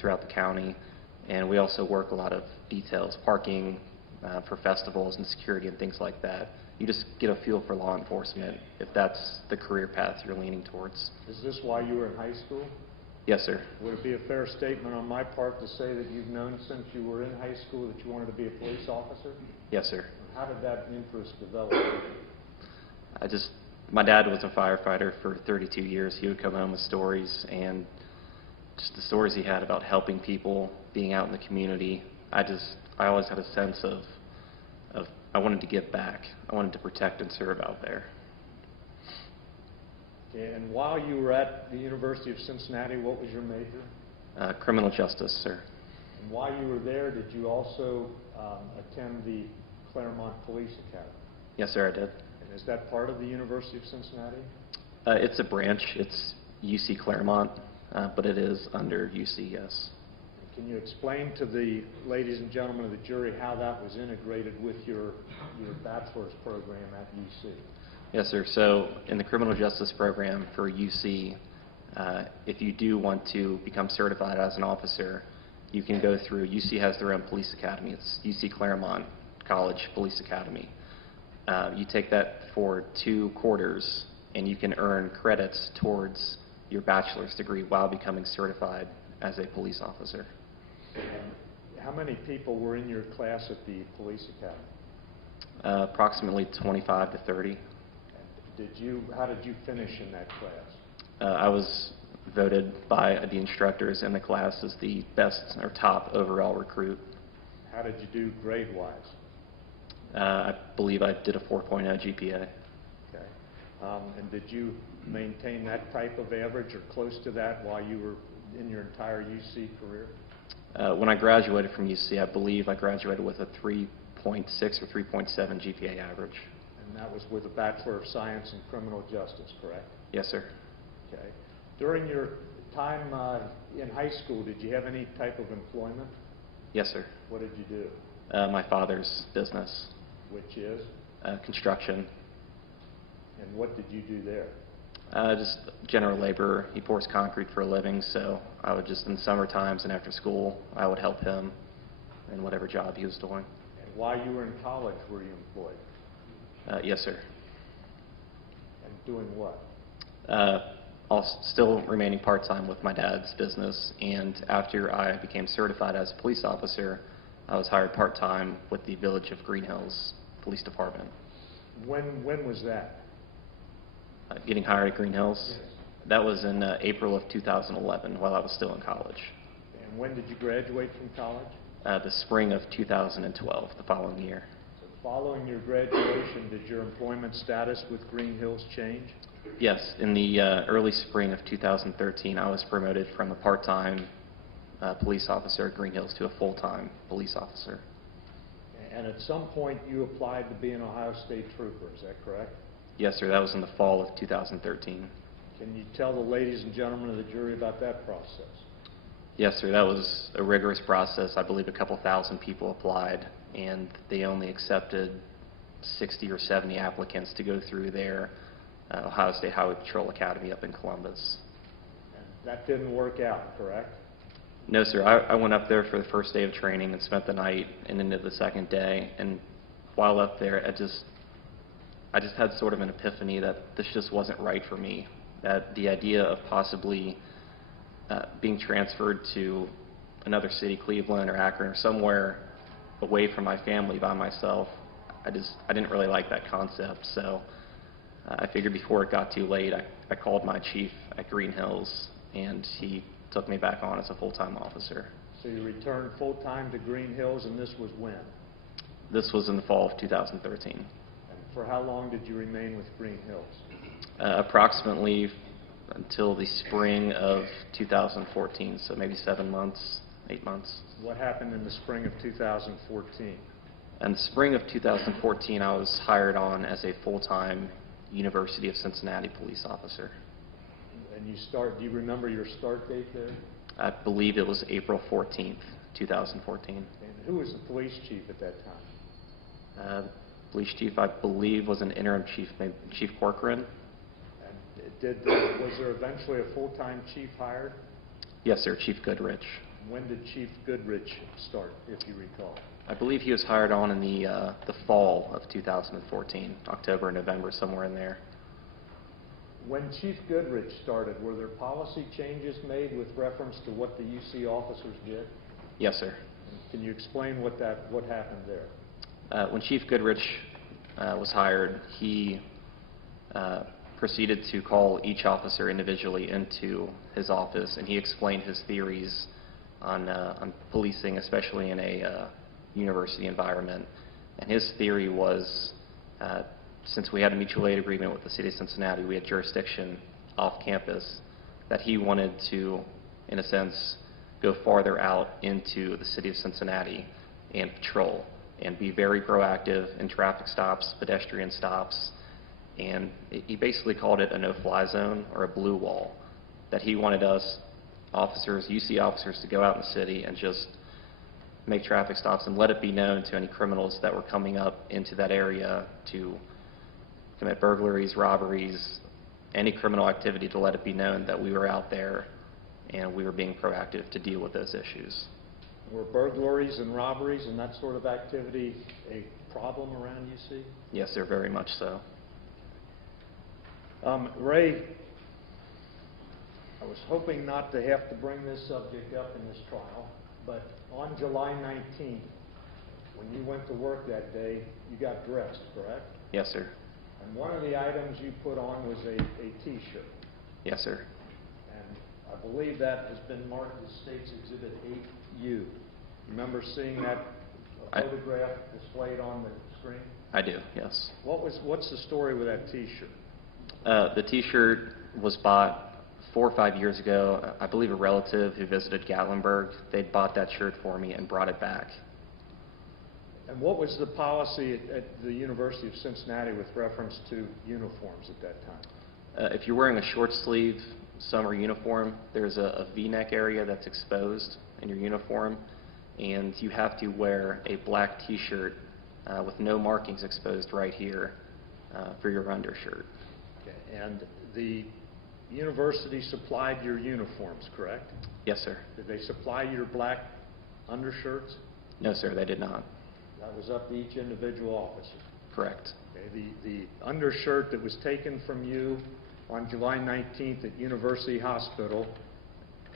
throughout the county. And we also work a lot of details, parking for festivals and security and things like that. You just get a feel for law enforcement if that's the career path you're leaning towards. Is this why you were in high school? Yes, sir. Would it be a fair statement on my part to say that you've known since you were in high school that you wanted to be a police officer? Yes, sir. How did that interest develop? My dad was a firefighter for 32 years. He would come home with stories, and just the stories he had about helping people, being out in the community. I always had a sense of I wanted to give back. I wanted to protect and serve out there. Okay, and while you were at the University of Cincinnati, what was your major? Criminal justice, sir. And while you were there, did you also attend the Claremont Police Academy? Yes, sir, I did. And is that part of the University of Cincinnati? It's a branch. It's UC Claremont, but it is under UC, yes. Can you explain to the ladies and gentlemen of the jury how that was integrated with your bachelor's program at UC? Yes, sir. So in the criminal justice program for UC, if you do want to become certified as an officer, you can go through, UC has their own police academy. It's UC Claremont College Police Academy. You take that for 2 quarters, and you can earn credits towards your bachelor's degree while becoming certified as a police officer. And how many people were in your class at the police academy? Approximately 25 to 30. And how did you finish in that class? I was voted by the instructors in the class as the best or top overall recruit. How did you do grade-wise? I believe I did a 4.0 GPA. Okay. And did you maintain that type of average or close to that while you were in your entire UC career? When I graduated from UC, I believe I graduated with a 3.6 or 3.7 GPA average. And that was with a Bachelor of Science in Criminal Justice, correct? Yes, sir. Okay. During your time in high school, did you have any type of employment? Yes, sir. What did you do? My father's business. Which is? Construction. And what did you do there? Just general labor. He pours concrete for a living, so I would just, in summer times and after school, I would help him in whatever job he was doing. And while you were in college, were you employed? Yes, sir. And doing what? Still remaining part-time with my dad's business, and after I became certified as a police officer, I was hired part-time with the Village of Green Hills Police Department. When was that? Getting hired at Green Hills? Yes. That was in April of 2011 while I was still in college. And when did you graduate from college? The spring of 2012, the following year. So following your graduation, did your employment status with Green Hills change? Yes. In the early spring of 2013, I was promoted from a part-time police officer at Green Hills to a full-time police officer. And at some point, you applied to be an Ohio State Trooper, is that correct? Yes, sir. That was in the fall of 2013. Can you tell the ladies and gentlemen of the jury about that process? Yes, sir. That was a rigorous process. I believe a couple thousand people applied, and they only accepted 60 or 70 applicants to go through their Ohio State Highway Patrol Academy up in Columbus. And that didn't work out, correct? No, sir. I went up there for the first day of training and spent the night and into the second day. And while up there, I just had sort of an epiphany that this just wasn't right for me. That the idea of possibly being transferred to another city, Cleveland or Akron or somewhere away from my family by myself, I didn't really like that concept. So I figured before it got too late, I called my chief at Green Hills, and he took me back on as a full-time officer. So you returned full-time to Green Hills, and this was when? This was in the fall of 2013. And for how long did you remain with Green Hills? Approximately until the spring of 2014, so maybe 7 months, 8 months. What happened in the spring of 2014? In the spring of 2014, I was hired on as a full-time University of Cincinnati police officer. And do you remember your start date there? I believe it was April 14th, 2014. And who was the police chief at that time? Police chief, I believe, was an interim chief named Chief Corcoran. And was there eventually a full-time chief hired? Yes, sir, Chief Goodrich. When did Chief Goodrich start, if you recall? I believe he was hired on in the fall of 2014, October, November, somewhere in there. When Chief Goodrich started, were there policy changes made with reference to what the UC officers did? Yes, sir. Can you explain what happened there? When Chief Goodrich was hired, he proceeded to call each officer individually into his office, and he explained his theories on policing, especially in a university environment. And his theory was, since we had a mutual aid agreement with the city of Cincinnati, we had jurisdiction off campus, that he wanted to, in a sense, go farther out into the city of Cincinnati and patrol and be very proactive in traffic stops, pedestrian stops, and he basically called it a no-fly zone or a blue wall, that he wanted us officers, UC officers, to go out in the city and just make traffic stops and let it be known to any criminals that were coming up into that area to commit burglaries, robberies, any criminal activity, to let it be known that we were out there and we were being proactive to deal with those issues. Were burglaries and robberies and that sort of activity a problem around UC? Yes, sir, very much so. Ray, I was hoping not to have to bring this subject up in this trial, but on July 19th, when you went to work that day, you got dressed, correct? Yes, sir. And one of the items you put on was a T-shirt. Yes, sir. And I believe that has been marked as State's Exhibit 8U. Remember seeing that photograph displayed on the screen? I do, yes. What's the story with that T-shirt? The T-shirt was bought 4 or 5 years ago. I believe a relative who visited Gatlinburg, they'd bought that shirt for me and brought it back. And what was the policy at the University of Cincinnati with reference to uniforms at that time? If you're wearing a short sleeve summer uniform, there's a V-neck area that's exposed in your uniform, and you have to wear a black T-shirt with no markings exposed right here for your undershirt. Okay. And the university supplied your uniforms, correct? Yes, sir. Did they supply your black undershirts? No, sir, they did not. That was up to each individual officer. Correct. Okay. The undershirt that was taken from you on July 19th at University Hospital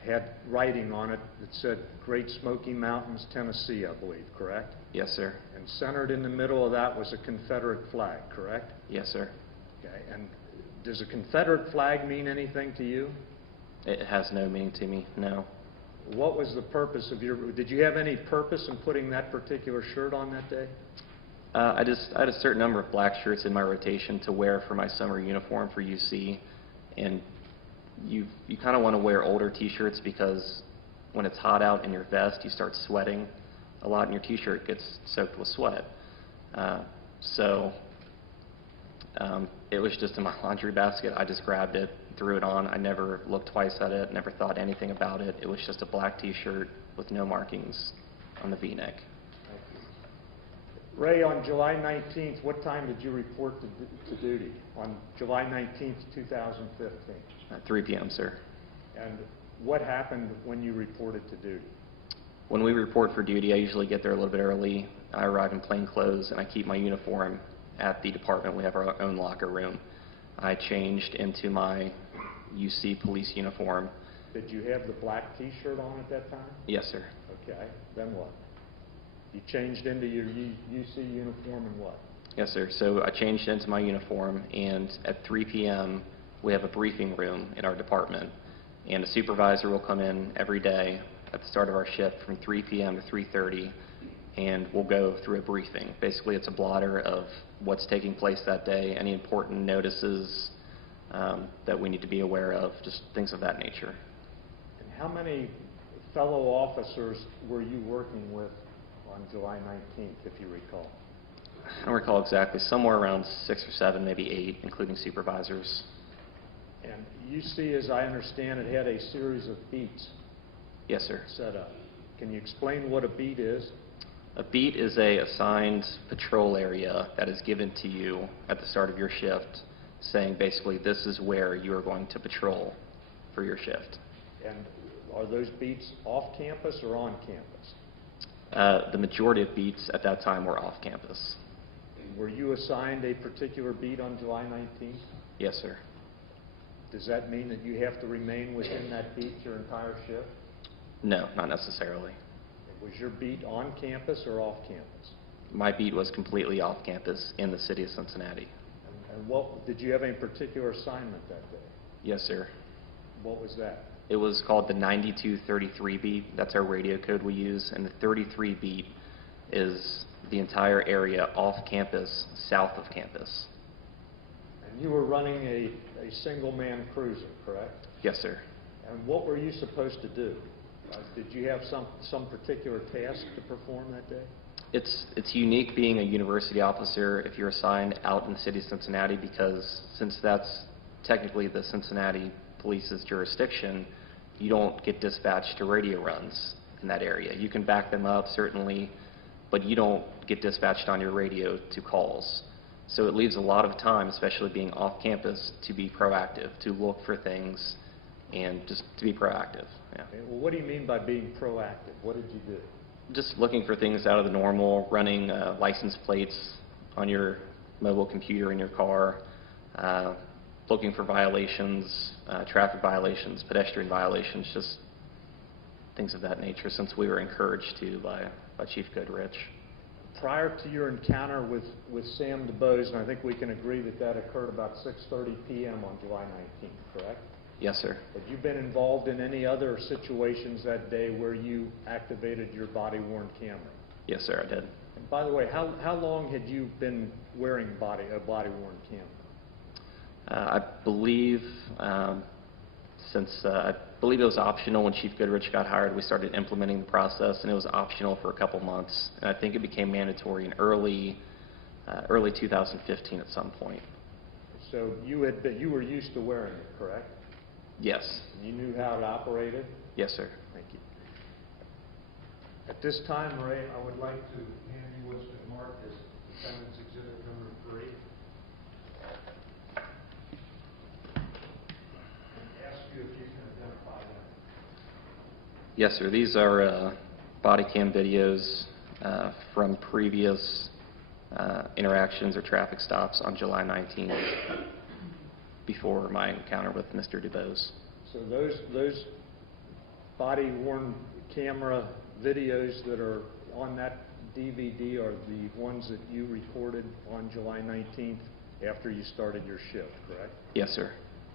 had writing on it that said Great Smoky Mountains, Tennessee, I believe, correct? Yes, sir. And centered in the middle of that was a Confederate flag, correct? Yes, sir. Okay. And does a Confederate flag mean anything to you? It has no meaning to me, no. What was the purpose of did you have any purpose in putting that particular shirt on that day? I had a certain number of black shirts in my rotation to wear for my summer uniform for UC, and you kind of want to wear older T-shirts because when it's hot out in your vest, you start sweating a lot, and your T-shirt gets soaked with sweat. It was just in my laundry basket. I just grabbed it, threw it on. I never looked twice at it, never thought anything about it. It was just a black T-shirt with no markings on the V-neck. Ray, on July 19th, what time did you report to duty? On July 19th, 2015? 3 p.m., sir. And what happened when you reported to duty? When we report for duty, I usually get there a little bit early. I arrive in plain clothes, and I keep my uniform at the department. We have our own locker room. I changed into my UC police uniform. Did you have the black T-shirt on at that time? Yes, sir. Okay. Then what? You changed into your UC uniform and what? Yes, sir. So I changed into my uniform, and at 3 p.m., we have a briefing room in our department, and a supervisor will come in every day at the start of our shift from 3 p.m. to 3:30, and we'll go through a briefing. Basically, it's a blotter of what's taking place that day, any important notices that we need to be aware of, just things of that nature. And how many fellow officers were you working with on July 19th, if you recall? I don't recall exactly. Somewhere around 6 or 7, maybe 8, including supervisors. And UC, as I understand it, had a series of beats. Yes, sir. Set up. Can you explain what a beat is? A beat is a assigned patrol area that is given to you at the start of your shift, saying basically this is where you are going to patrol for your shift. And are those beats off campus or on campus? The majority of beats at that time were off campus. Were you assigned a particular beat on July 19th? Yes, sir. Does that mean that you have to remain within that beat your entire shift? No, not necessarily. Was your beat on campus or off campus? My beat was completely off campus in the city of Cincinnati. And what, did you have any particular assignment that day? Yes, sir. What was that? It was called the 9233 beat. That's our radio code we use. And the 33 beat is the entire area off campus, south of campus. And you were running a single-man cruiser, correct? Yes, sir. And what were you supposed to do? Did you have some particular task to perform that day? It's unique being a university officer if you're assigned out in the city of Cincinnati, because since that's technically the Cincinnati Police's jurisdiction, you don't get dispatched to radio runs in that area. You can back them up, certainly, but you don't get dispatched on your radio to calls. So it leaves a lot of time, especially being off campus, to be proactive, to look for things, and just to be proactive. Yeah. Okay, well, what do you mean by being proactive? What did you do? Just looking for things out of the normal, running license plates on your mobile computer in your car, looking for violations, traffic violations, pedestrian violations, just things of that nature, since we were encouraged to by Chief Goodrich. Prior to your encounter with Sam DuBose, and I think we can agree that that occurred about 6:30 p.m. on July 19th, correct? Yes, sir. Had you been involved in any other situations that day where you activated your body-worn camera? Yes, sir, I did. And by the way, how long had you been wearing a body-worn camera? I believe I believe it was optional when Chief Goodrich got hired. We started implementing the process, and it was optional for a couple months. And I think it became mandatory in early 2015 at some point. So you were used to wearing it, correct? Yes. And you knew how it operated? Yes, sir. Thank you. At this time, Ray, I would like to hand you what's been marked as Defendant's Exhibit number 3. And ask you if you can identify them. Yes, sir. These are body cam videos from previous interactions or traffic stops on July 19th before my encounter with Mr. DuBose. So those body-worn camera videos that are on that DVD are the ones that you recorded on July 19th after you started your shift, correct? Yes, sir.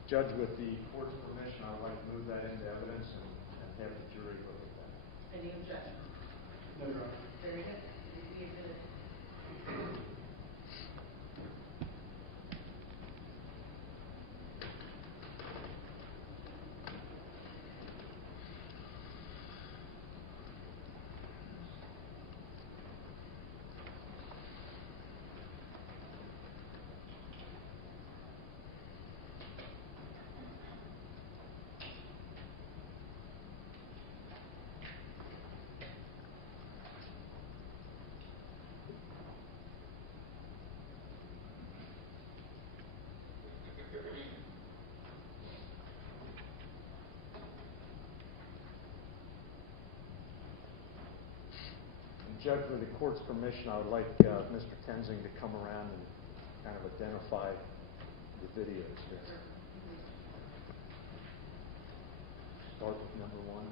Judge, with the court's permission, I would like to move that into evidence and have the jury look at that. Any objection? No, Your Honor. Very good. The exhibit. Judge, with the court's permission, I would like Mr. Tenzing to come around and kind of identify the videos here. Start with number 1.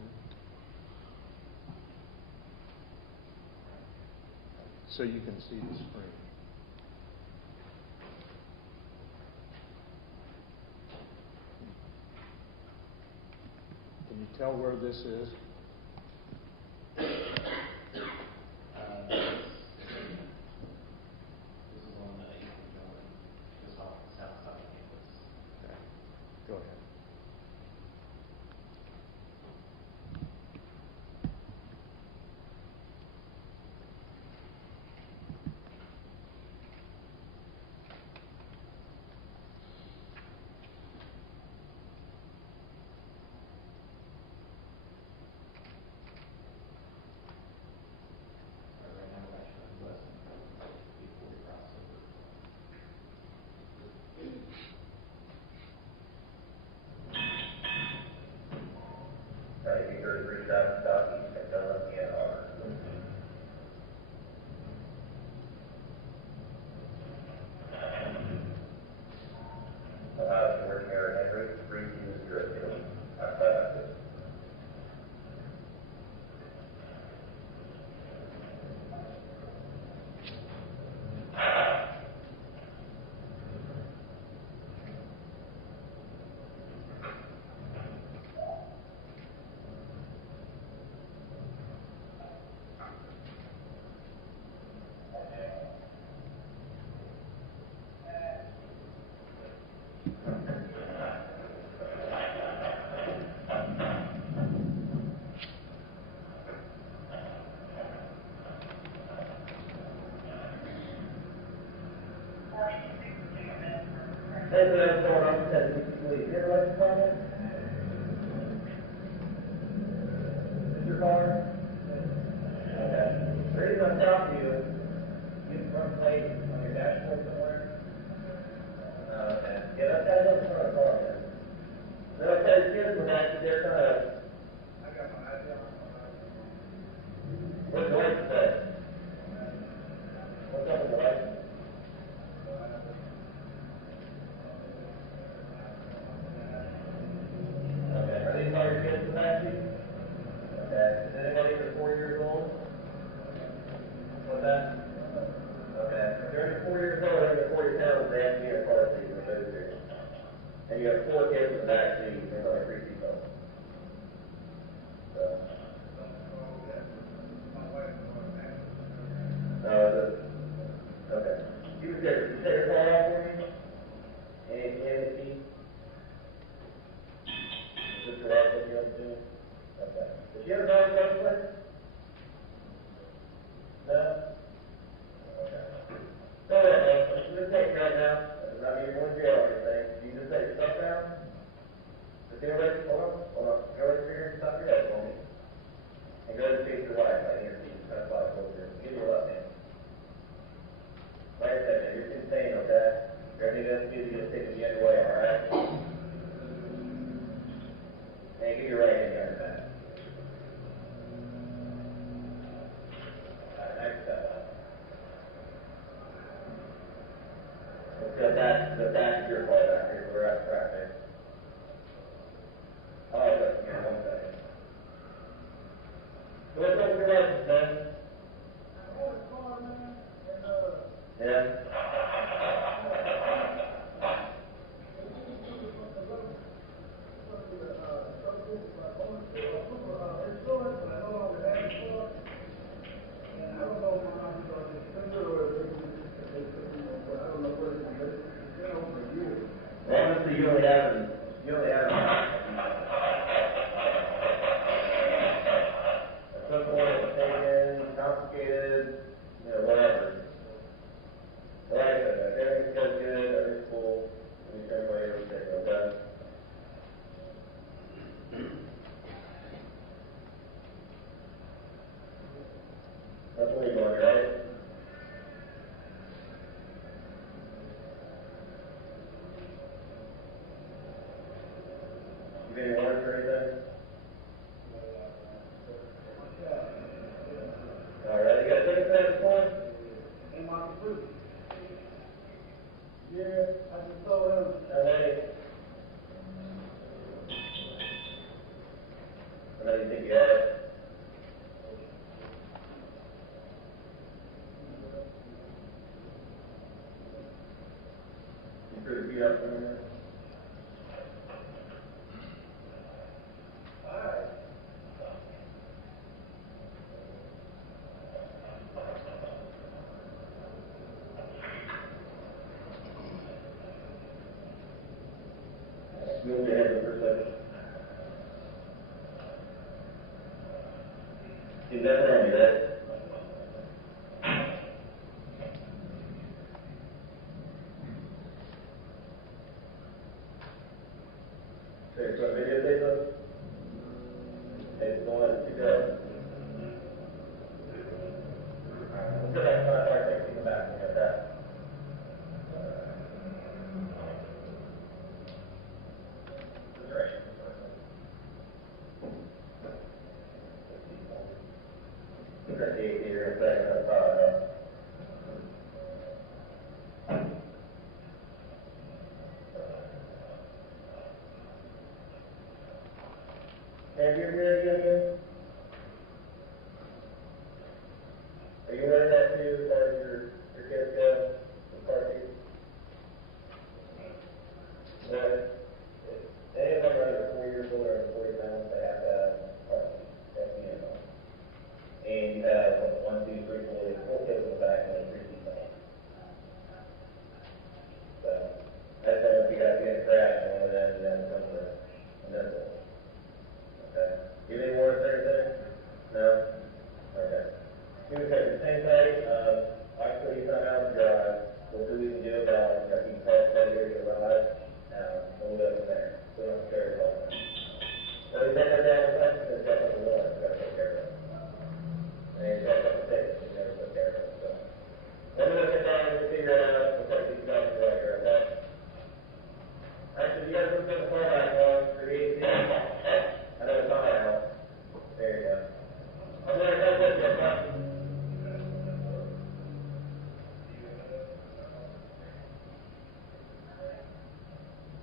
So you can see the screen. Can you tell where this is? Go ahead. southeast Kentucky and Auburn. George Mayor Henry, 3202. Outside. Hey, what's going on? Testifies. You ever like to call it? Is your car? Okay. The reason I'm stopping you is you front plate on your dashboard somewhere. Okay. Yeah, that's kind of in front of the car, man. No, I tell you, kids with that, they're kind of. I got my eyes on. What's the light say? What's up with the light? Okay. Are these all your kids in the backseat? Okay. Is anybody under 4 years old? What's that? Okay. If they're under 4 years old, under 40 pounds, they have to be in a car seat with those two. And you have 4 kids in the back seat, there's only 3 seatbelts. So. Okay. You can take your car out for me? And the key? Is this the right thing you have to do? Okay. Does she have a driver's license? No? Okay. So, let's take it right now. I mean, you're going to jail or anything. You just take your stuff down. Just get away. Hold on. Go right through here and stop your head for me. And go to face your right, right here. That's why I close here. Give your left hand. Like I said, you're insane, okay? Everything that's due to get taken the other way, alright? And give your right hand here. Alright, next step up. Let's go back to the back of your car back here. We're at traffic. Oh, look, here, 1 second. So what's up with your license, man? I own a car, man. And, yeah? Honestly, you only have at some point it's taken, confiscated, whatever. Like I said, everything's goes good, everything's cool, we show everybody everything, okay? That's where you're going, right? You getting warrants or anything? Alright, you got a ticket for that this morning? In my food. Yeah, I just saw him. And then you think you had it? You pretty beat up from here? Alright. Move your head for a second. See, that's wrong with that. Okay, so videotape those? Okay, go ahead, pick it up. Alright, let's go back to my car, take the back, we got that. That's right. Have you read it again? Are you wearing that too as far as your kids go? The car seat? No. Anyone under 4 years old or 40 pounds, they have to have a car seat. That's the minimum. And you have 1, 2, 3, 4 kids in the back and then 3 seats on. So that's how if you got to get in a crash and one of them, then it comes to a mental. Okay. You need more Thursday? No? Okay. He was at the same place, actually he's not out on the drive. We'll see what we can do about it. If he calls later to arrive, we'll go from there. We don't care about that. Well, he's got that down the license, he's got the one, he's got to take care of it. And he's got the tickets, he's never took care of it, so. Let me look at that, we'll figure it out, we'll take these guys to right here, okay? Actually, you guys look at the phone back on, for the 18th. I know it's not out. There you go. I'm going to go with you, okay?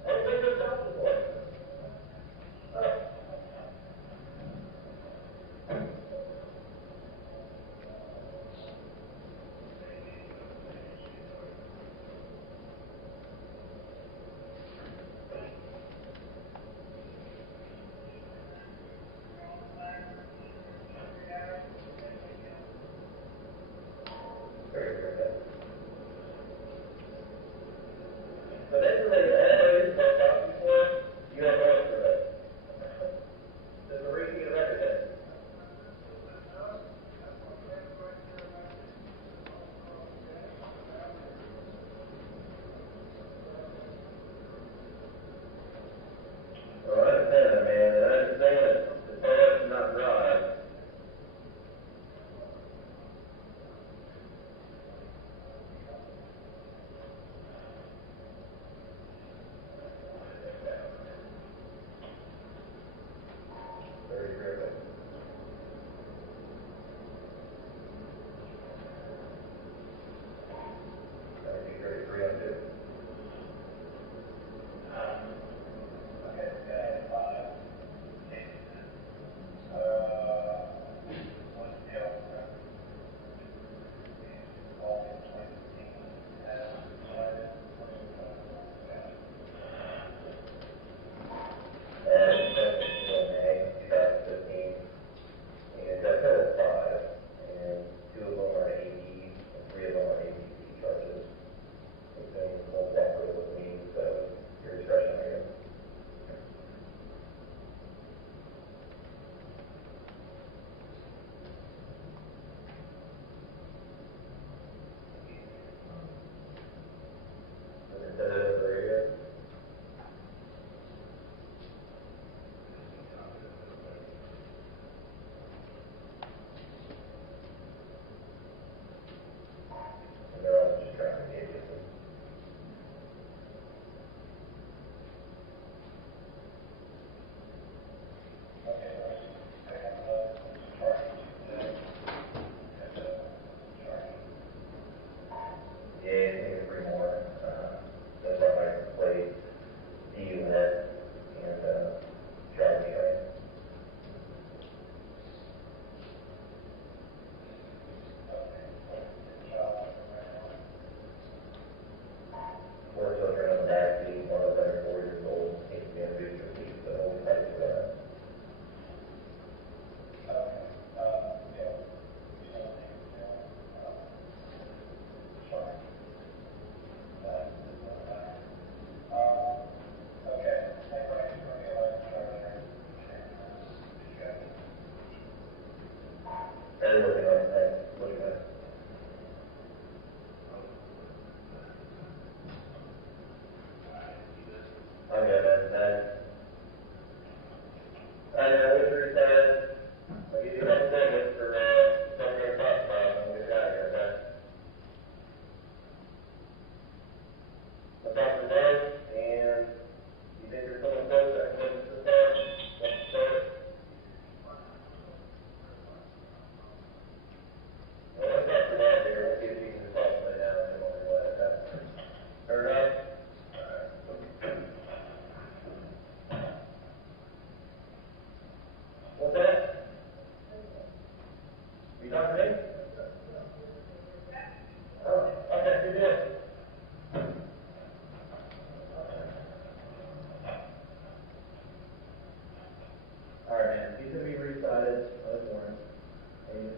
Oh, this is something for you. Oh.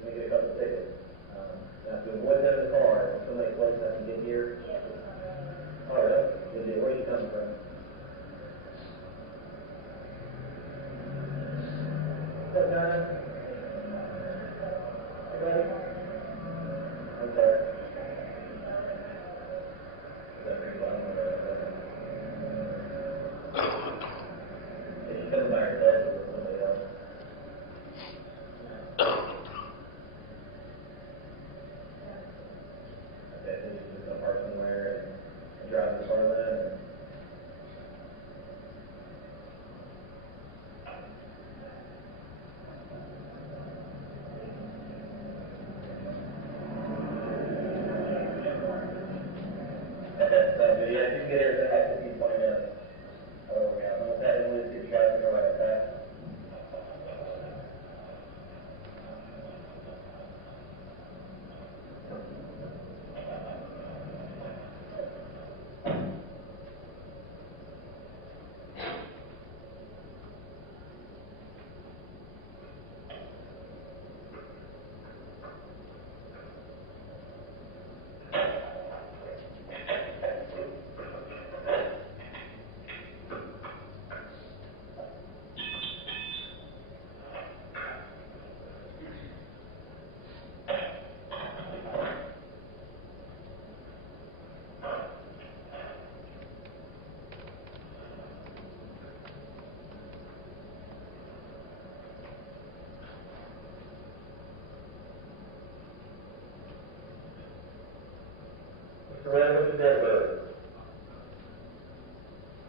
Let me get a couple of tickets. Now, to avoid them in the car, there's so many places I can get here. Oh, really? Good deal. Where are you coming from? What's up, John? Hey, buddy. I'm sorry. Is that pretty fun? Is she coming by herself or with somebody else? Okay, so she's just gonna park somewhere and drive to the front of that and... Okay, so yeah, if you can get here in about 15, 20 minutes. Oh, yeah, I'm gonna tell you, get you guys to go right back. Surrounded with the dead bird.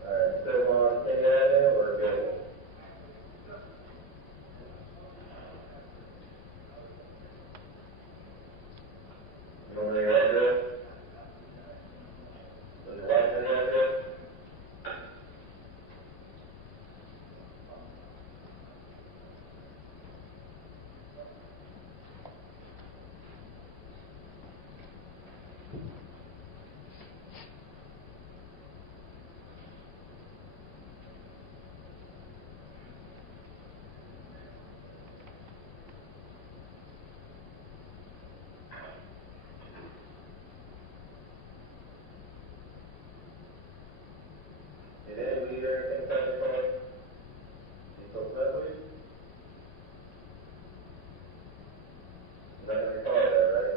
Alright, still on King Avenue or good? You don't know your address? Does your wife know your address? Did anybody hear anything about your phone? You still set, please? You're not in your car there, right?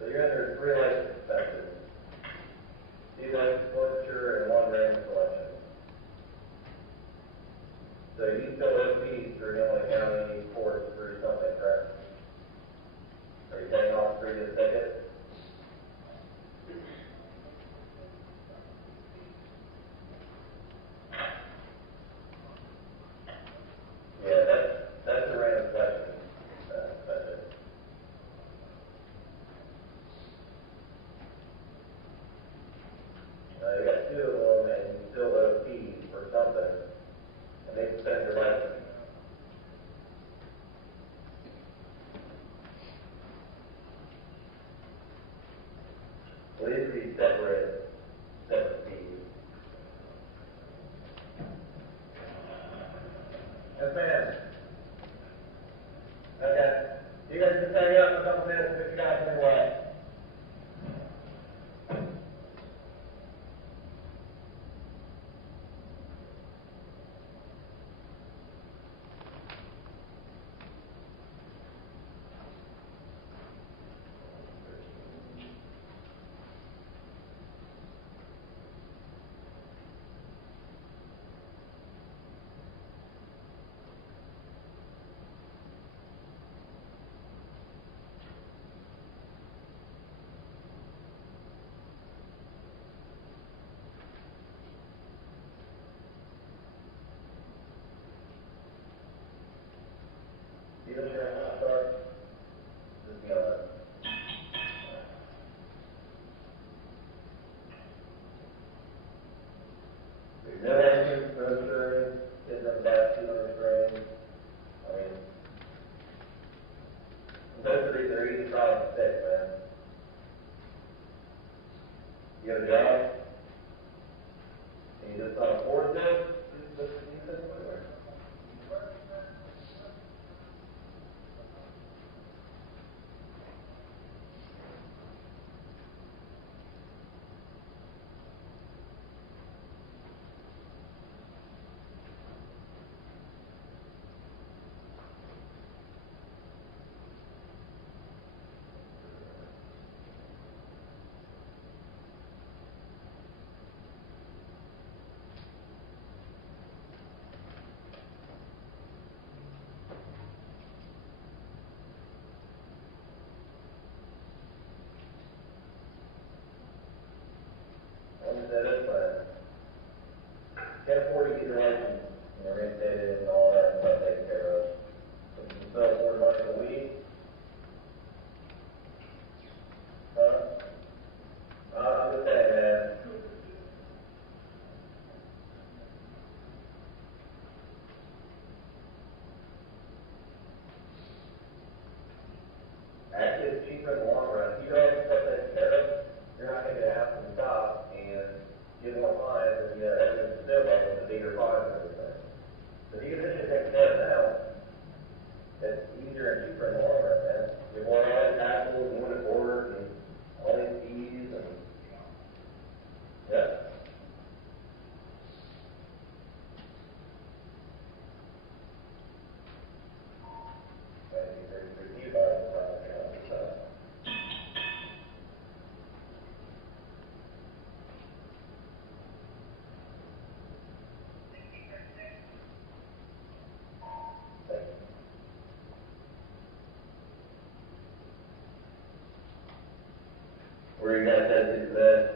So you're under 3 license inspections, 2 license forfeiture, and 1 random selection. So you still owe fees through Illinois County court through something, correct? Are you paying off through the ticket? Yeah, that's the random selection. That's it. You got 2 of them, and you still owe fees for something, and they suspend your license. Well, these would be separate fees. Yes, ma'am. Okay. You guys can stay up for a couple minutes if you guys can away. field training will start. Just be on it. There's no engine, no training, isn't that 200 training. I mean, most of these are easy problems to fix, man. You have a job, and you just not afford this, just you couldn't put it there. That is, can't afford to get your license, you know, reinstated and all that stuff taken care of. If you spell $4 a week, I'm just saying, man. Actually, it's cheaper in the long run. If you don't have stuff taken care of, you're not going to have to stop and get more fines and get evidence to bill up with the bigger fines and everything. So if you can finish it taken care of now, it's easier and cheaper in the long run, man. You're more all these taxes, going to court, and all these fees, and yeah. There's new buyers out there, so. Where you guys headed to today?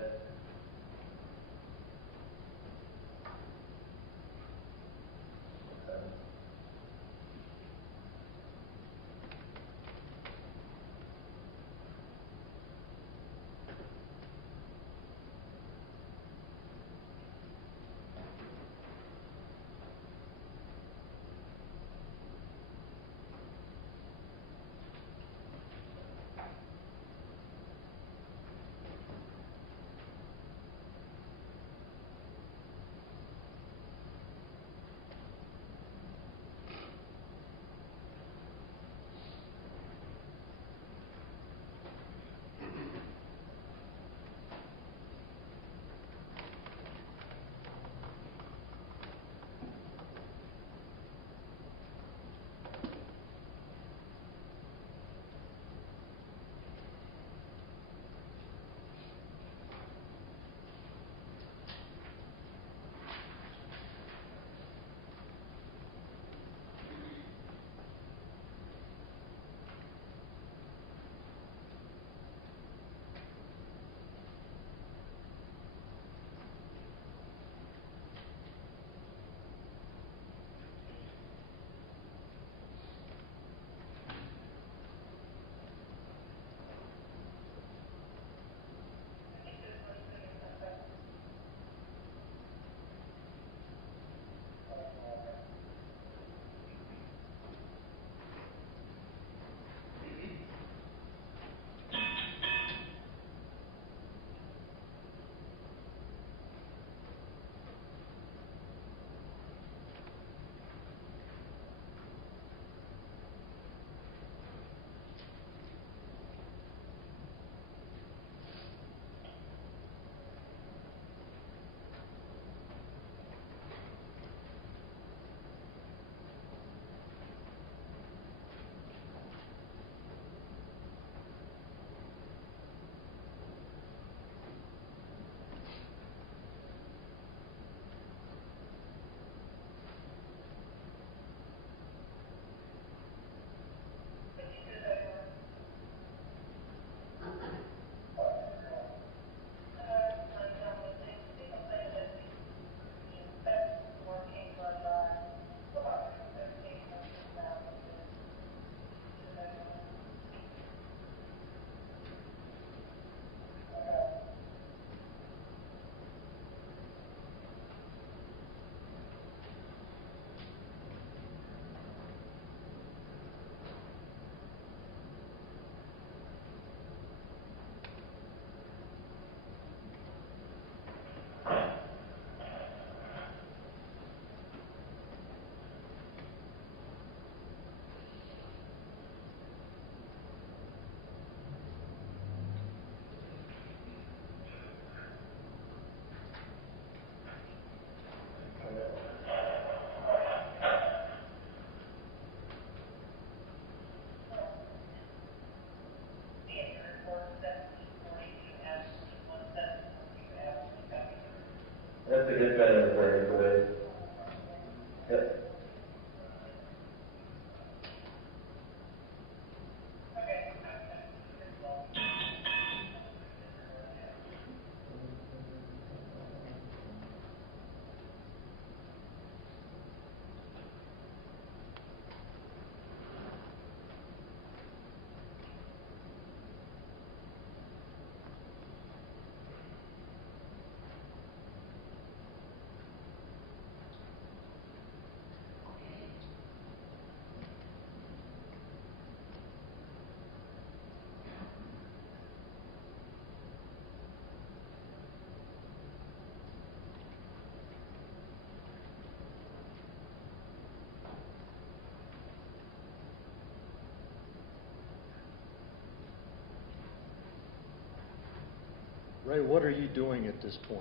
Ray, what are you doing at this point?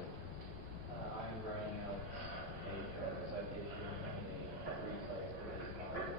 I'm writing out a citation in a three-site misconduct.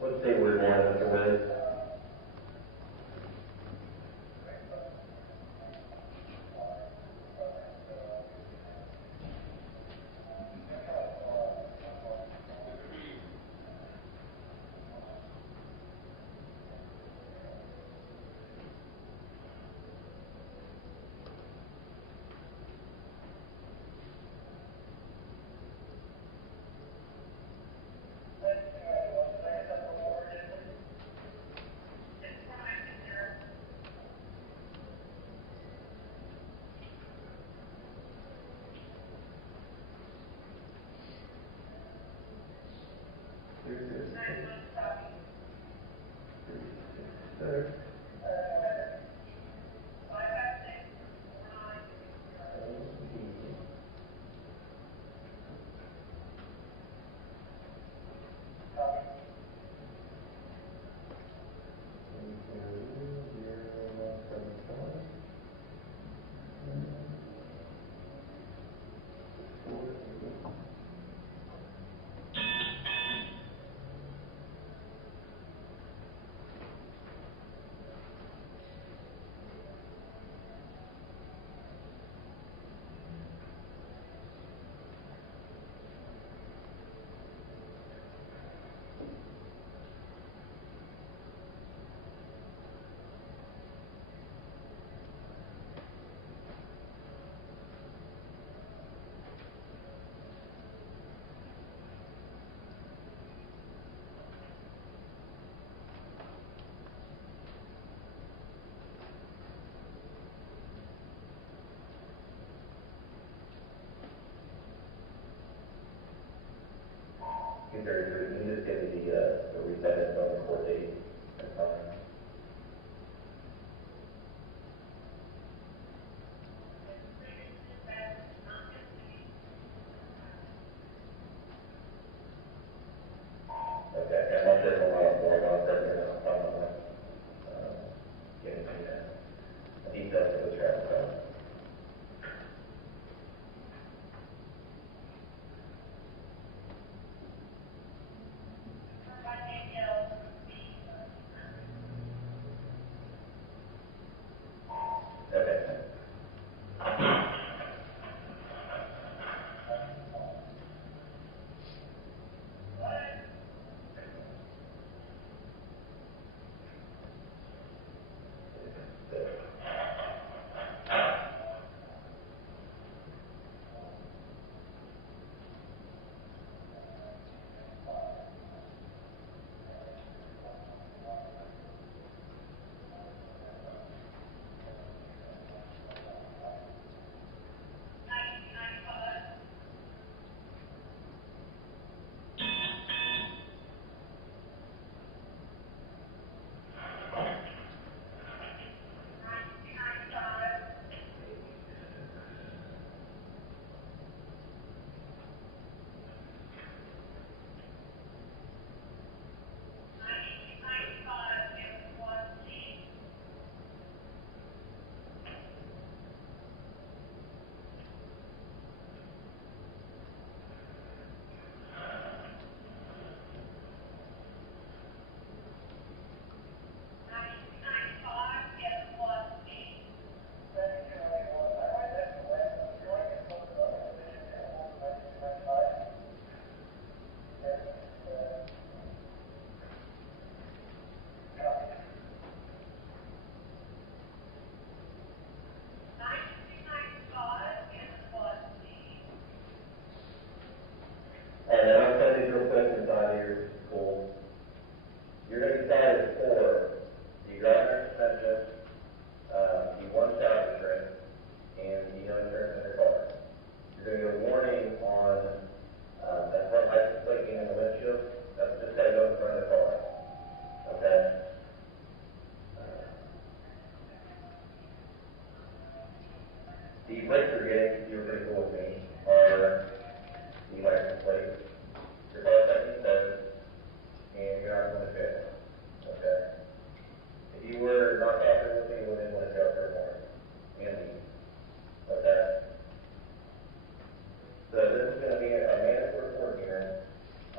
What state were you born in, Mr. Willis? Can you just give me the resentment on the court date and time? Okay, and once this one last one, I'll send you getting the details of the traffic stop. And then I'll tell you real quick inside of your school. You're going to be cited for the driver's suspension, the one child insurance, and the no insurance in your car. You're going to get a warning on that front license plate being in the windshield. That's just got to go in front of the car. Okay? The plates you're getting, you were pretty cool with me, are the license plates. Your car second service, and you're not going to jail. Okay? If you were not happy with me, you wouldn't want to jail for a warrant. And leave. Okay? So this is going to be a mandatory court hearing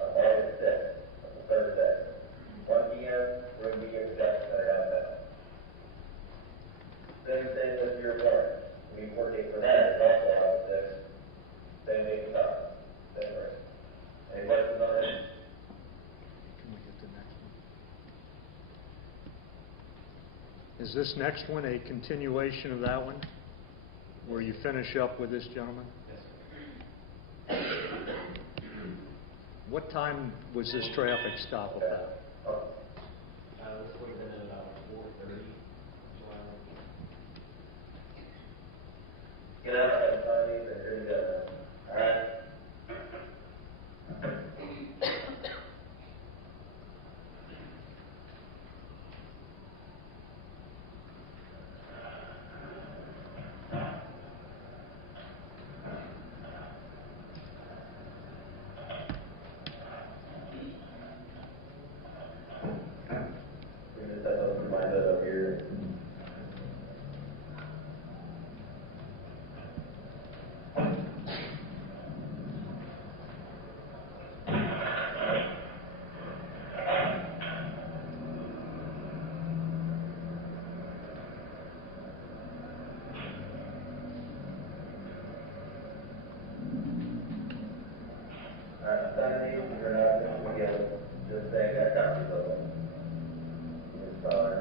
on August 6th, that's a Thursday. 1 p.m., we're going to be here at the Justice Center downtown. Same thing with your warrant. We court date for that is also August 6th. Same date and time. Same rate. Any questions on that? Can we get the next one? Is this next one a continuation of that one? Where you finish up with this gentleman? Yes, sir. What time was this traffic stop about? This would have been at about 4:30. Get out of the and here we go. All right? We just have to remind us up here. Sunday, we're not going to get just saying that copies of them. It's on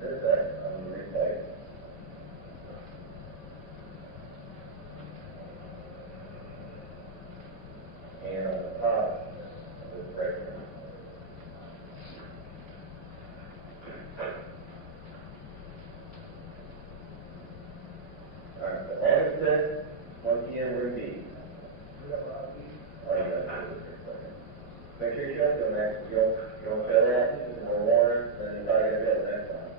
this side, on the replay. And on the top of this right here. All right, so August 6th, 1 p.m. room B. Make sure you don't do that. You don't fail that, or warrant, then you're probably going to fail the next time.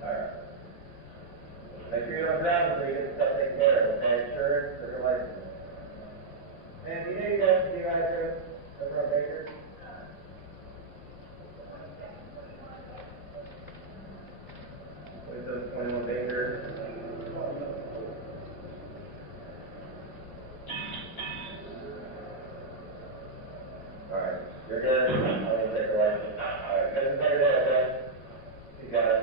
Alright. Make sure you don't drive until you get the stuff taken care of. Okay, insurance, or your license. And do you know you guys do address over on Baker? With those 21 Baker. Alright, you're good. I'm going to take a license. Alright, good to take it out, okay? You got it.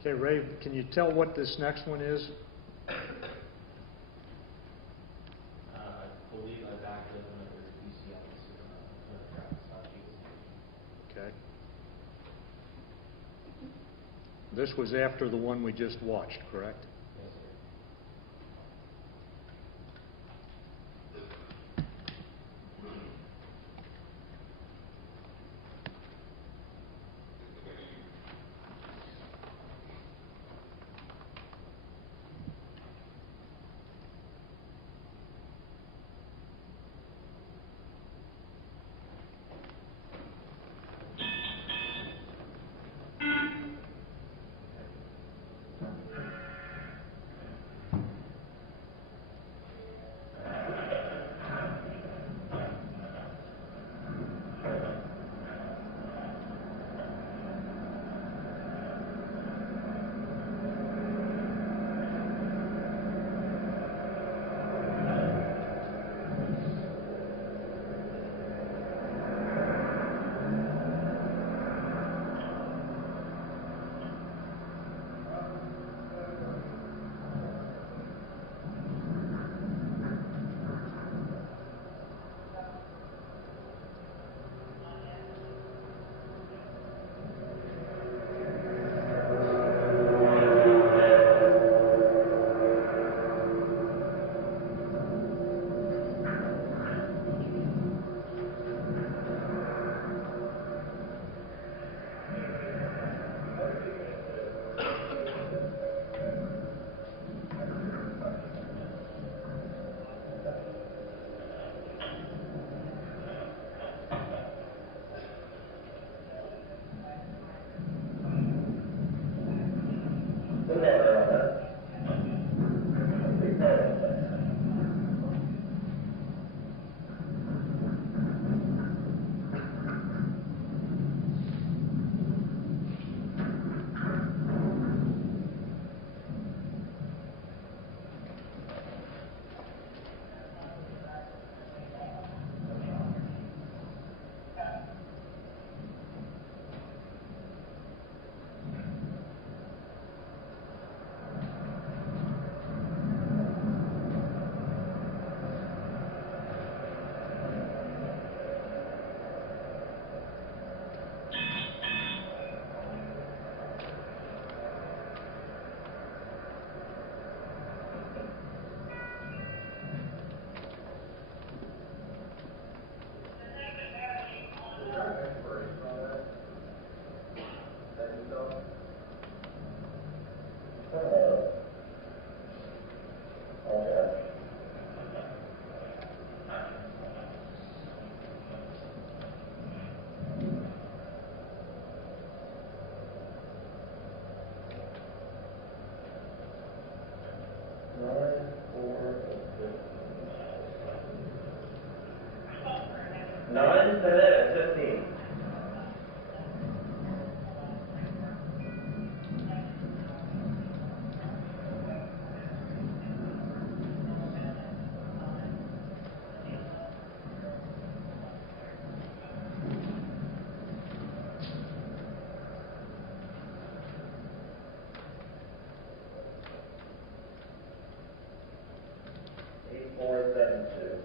Okay, Ray, can you tell what this next one is? I believe I've acted under UCL's traffic stop cases. Okay. This was after the one we just watched, correct? Yes, sir. Nine, 10, and 15. Eight, 4, 7, 2.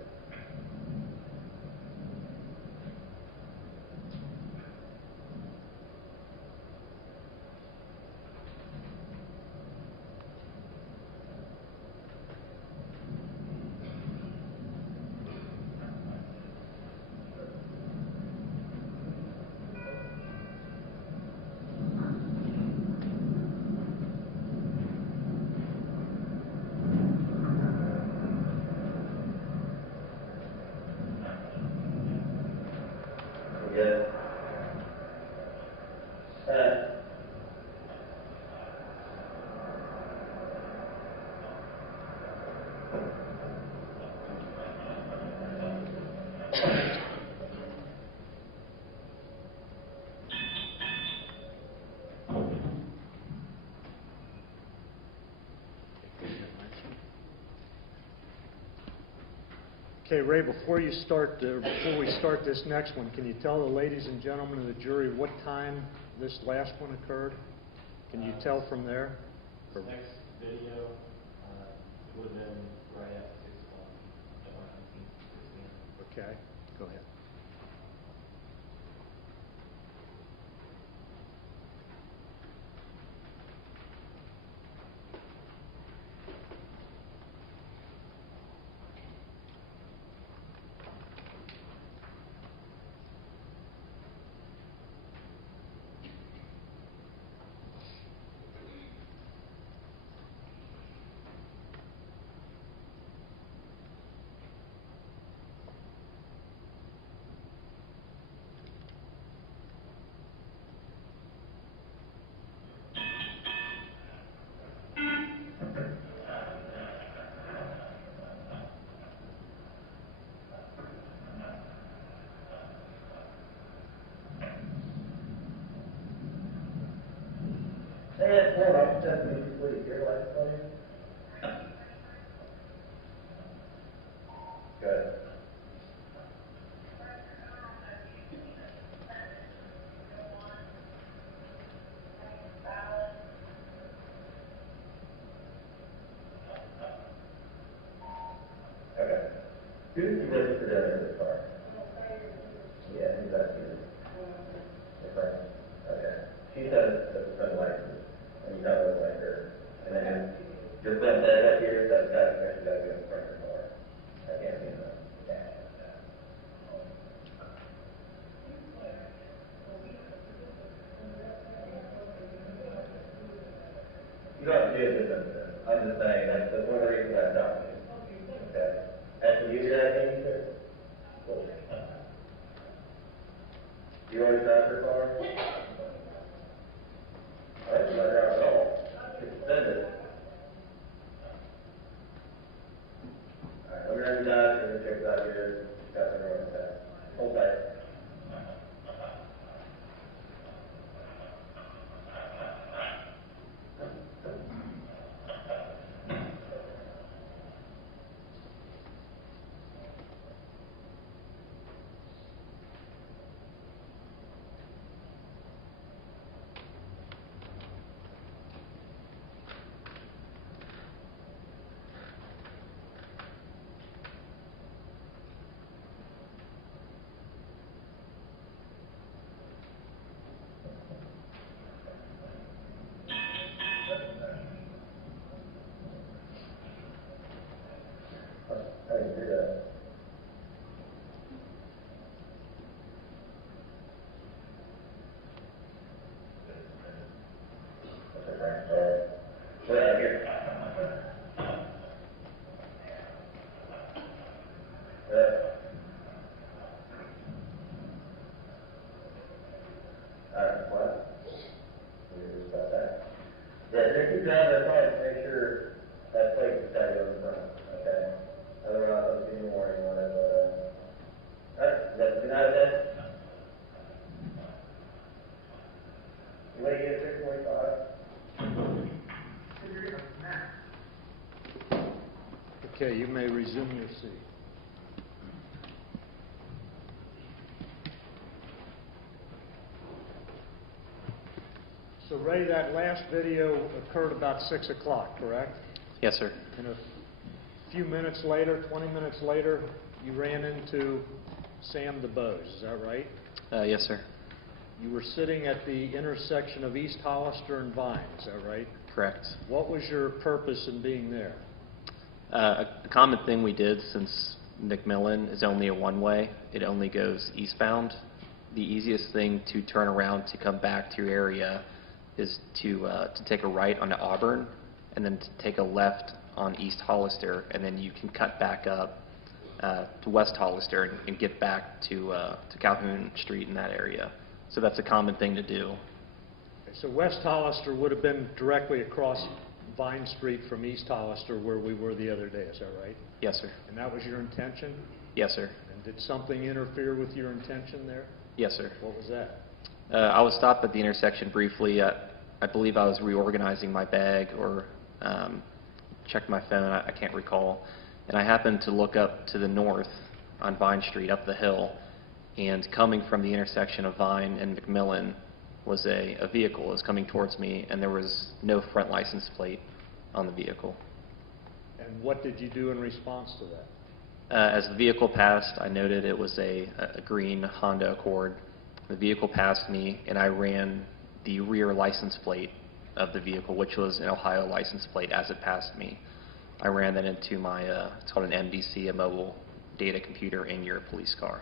Good. Okay, Ray, before we start this next one, can you tell the ladies and gentlemen of the jury what time this last one occurred? Can you tell from there? This next video, it would have been right at 6 o'clock, around 6 p.m. Okay, go ahead. Hey, hold on, just me, please, your license on you? Good. Okay. Who's the registered owner of this car? Yeah, who's that? Your friend? Okay. She says that it's unlicensed, and you know it's like her. And then your friend said that here, that's actually got to be in front of the car. I can't see that. You don't have to do this incident. I'm just saying that's one of the reasons I stopped you. Okay? Actually, you did anything, you said? Cool. You already found your car? I didn't let her out at all. Send it. Alright, let me run you down, and we'll check it out here. Got the road test. Hold tight. I didn't do that. Put it out here. Alright, what? We just got that. Yeah, just keep driving that car to make sure that plate is tied on the front, okay? Otherwise, I'll give you a warning on it, but, alright, that's good night, then. You want to get 6:45? Okay, you may resume your seat. So Ray, that last video occurred about 6 o'clock, correct? Yes, sir. And a few minutes later, 20 minutes later, you ran into Sam DuBose, is that right? Yes, sir. You were sitting at the intersection of East Hollister and Vine, is that right? Correct. What was your purpose in being there? A common thing we did, since McMillan is only a one-way, it only goes eastbound. The easiest thing to turn around to come back to your area is to take a right onto Auburn, and then to take a left on East Hollister, and then you can cut back up to West Hollister and get back to Calhoun Street in that area. So that's a common thing to do. Okay, so West Hollister would have been directly across Vine Street from East Hollister where we were the other day, is that right? Yes, sir. And that was your intention? Yes, sir. And did something interfere with your intention there? Yes, sir. What was that? I was stopped at the intersection briefly. I believe I was reorganizing my bag or checked my phone. I can't recall. and I happened to look up to the north on Vine Street, up the hill, and coming from the intersection of Vine and McMillan was a vehicle. It was coming towards me, and there was no front license plate on the vehicle. And what did you do in response to that? As the vehicle passed, I noted it was a green Honda Accord. The vehicle passed me, and I ran the rear license plate of the vehicle, which was an Ohio license plate, as it passed me. I ran that into my, it's called an MDC, a mobile data computer in your police car.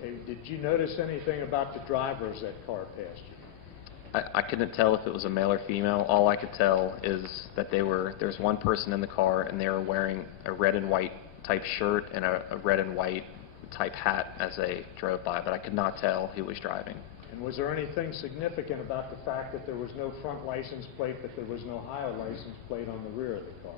Hey, did you notice anything about the driver as that car passed you? I couldn't tell if it was a male or female. All I could tell is that there's one person in the car, and they were wearing a red and white type shirt and a red and white type hat as they drove by, but I could not tell who was driving. And was there anything significant about the fact that there was no front license plate, but there was no Ohio license plate on the rear of the car?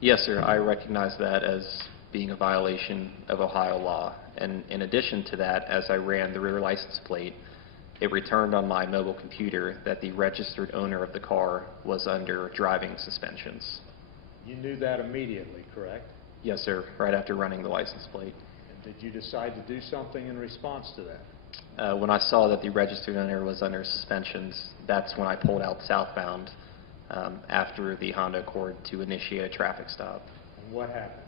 Yes, sir. I recognize that as being a violation of Ohio law. And in addition to that, as I ran the rear license plate, it returned on my mobile computer that the registered owner of the car was under driving suspensions. You knew that immediately, correct? Yes, sir. Right after running the license plate. And did you decide to do something in response to that? When I saw that the registered owner was under suspensions, that's when I pulled out southbound after the Honda Accord to initiate a traffic stop. And what happened?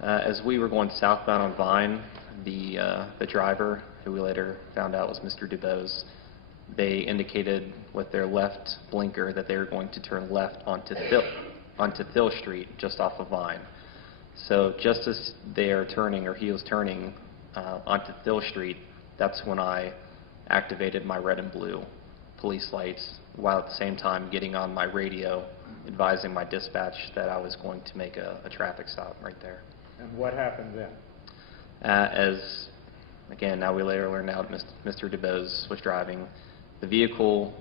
As we were going southbound on Vine, the driver, who we later found out was Mr. DuBose, they indicated with their left blinker that they were going to turn left onto Thill Street, just off of Vine. So just as they are turning, or he was turning onto Thill Street, that's when I activated my red and blue police lights, while at the same time getting on my radio, advising my dispatch that I was going to make a traffic stop right there. And what happened then? Again, now we later learned out Mr. DuBose was driving. The vehicle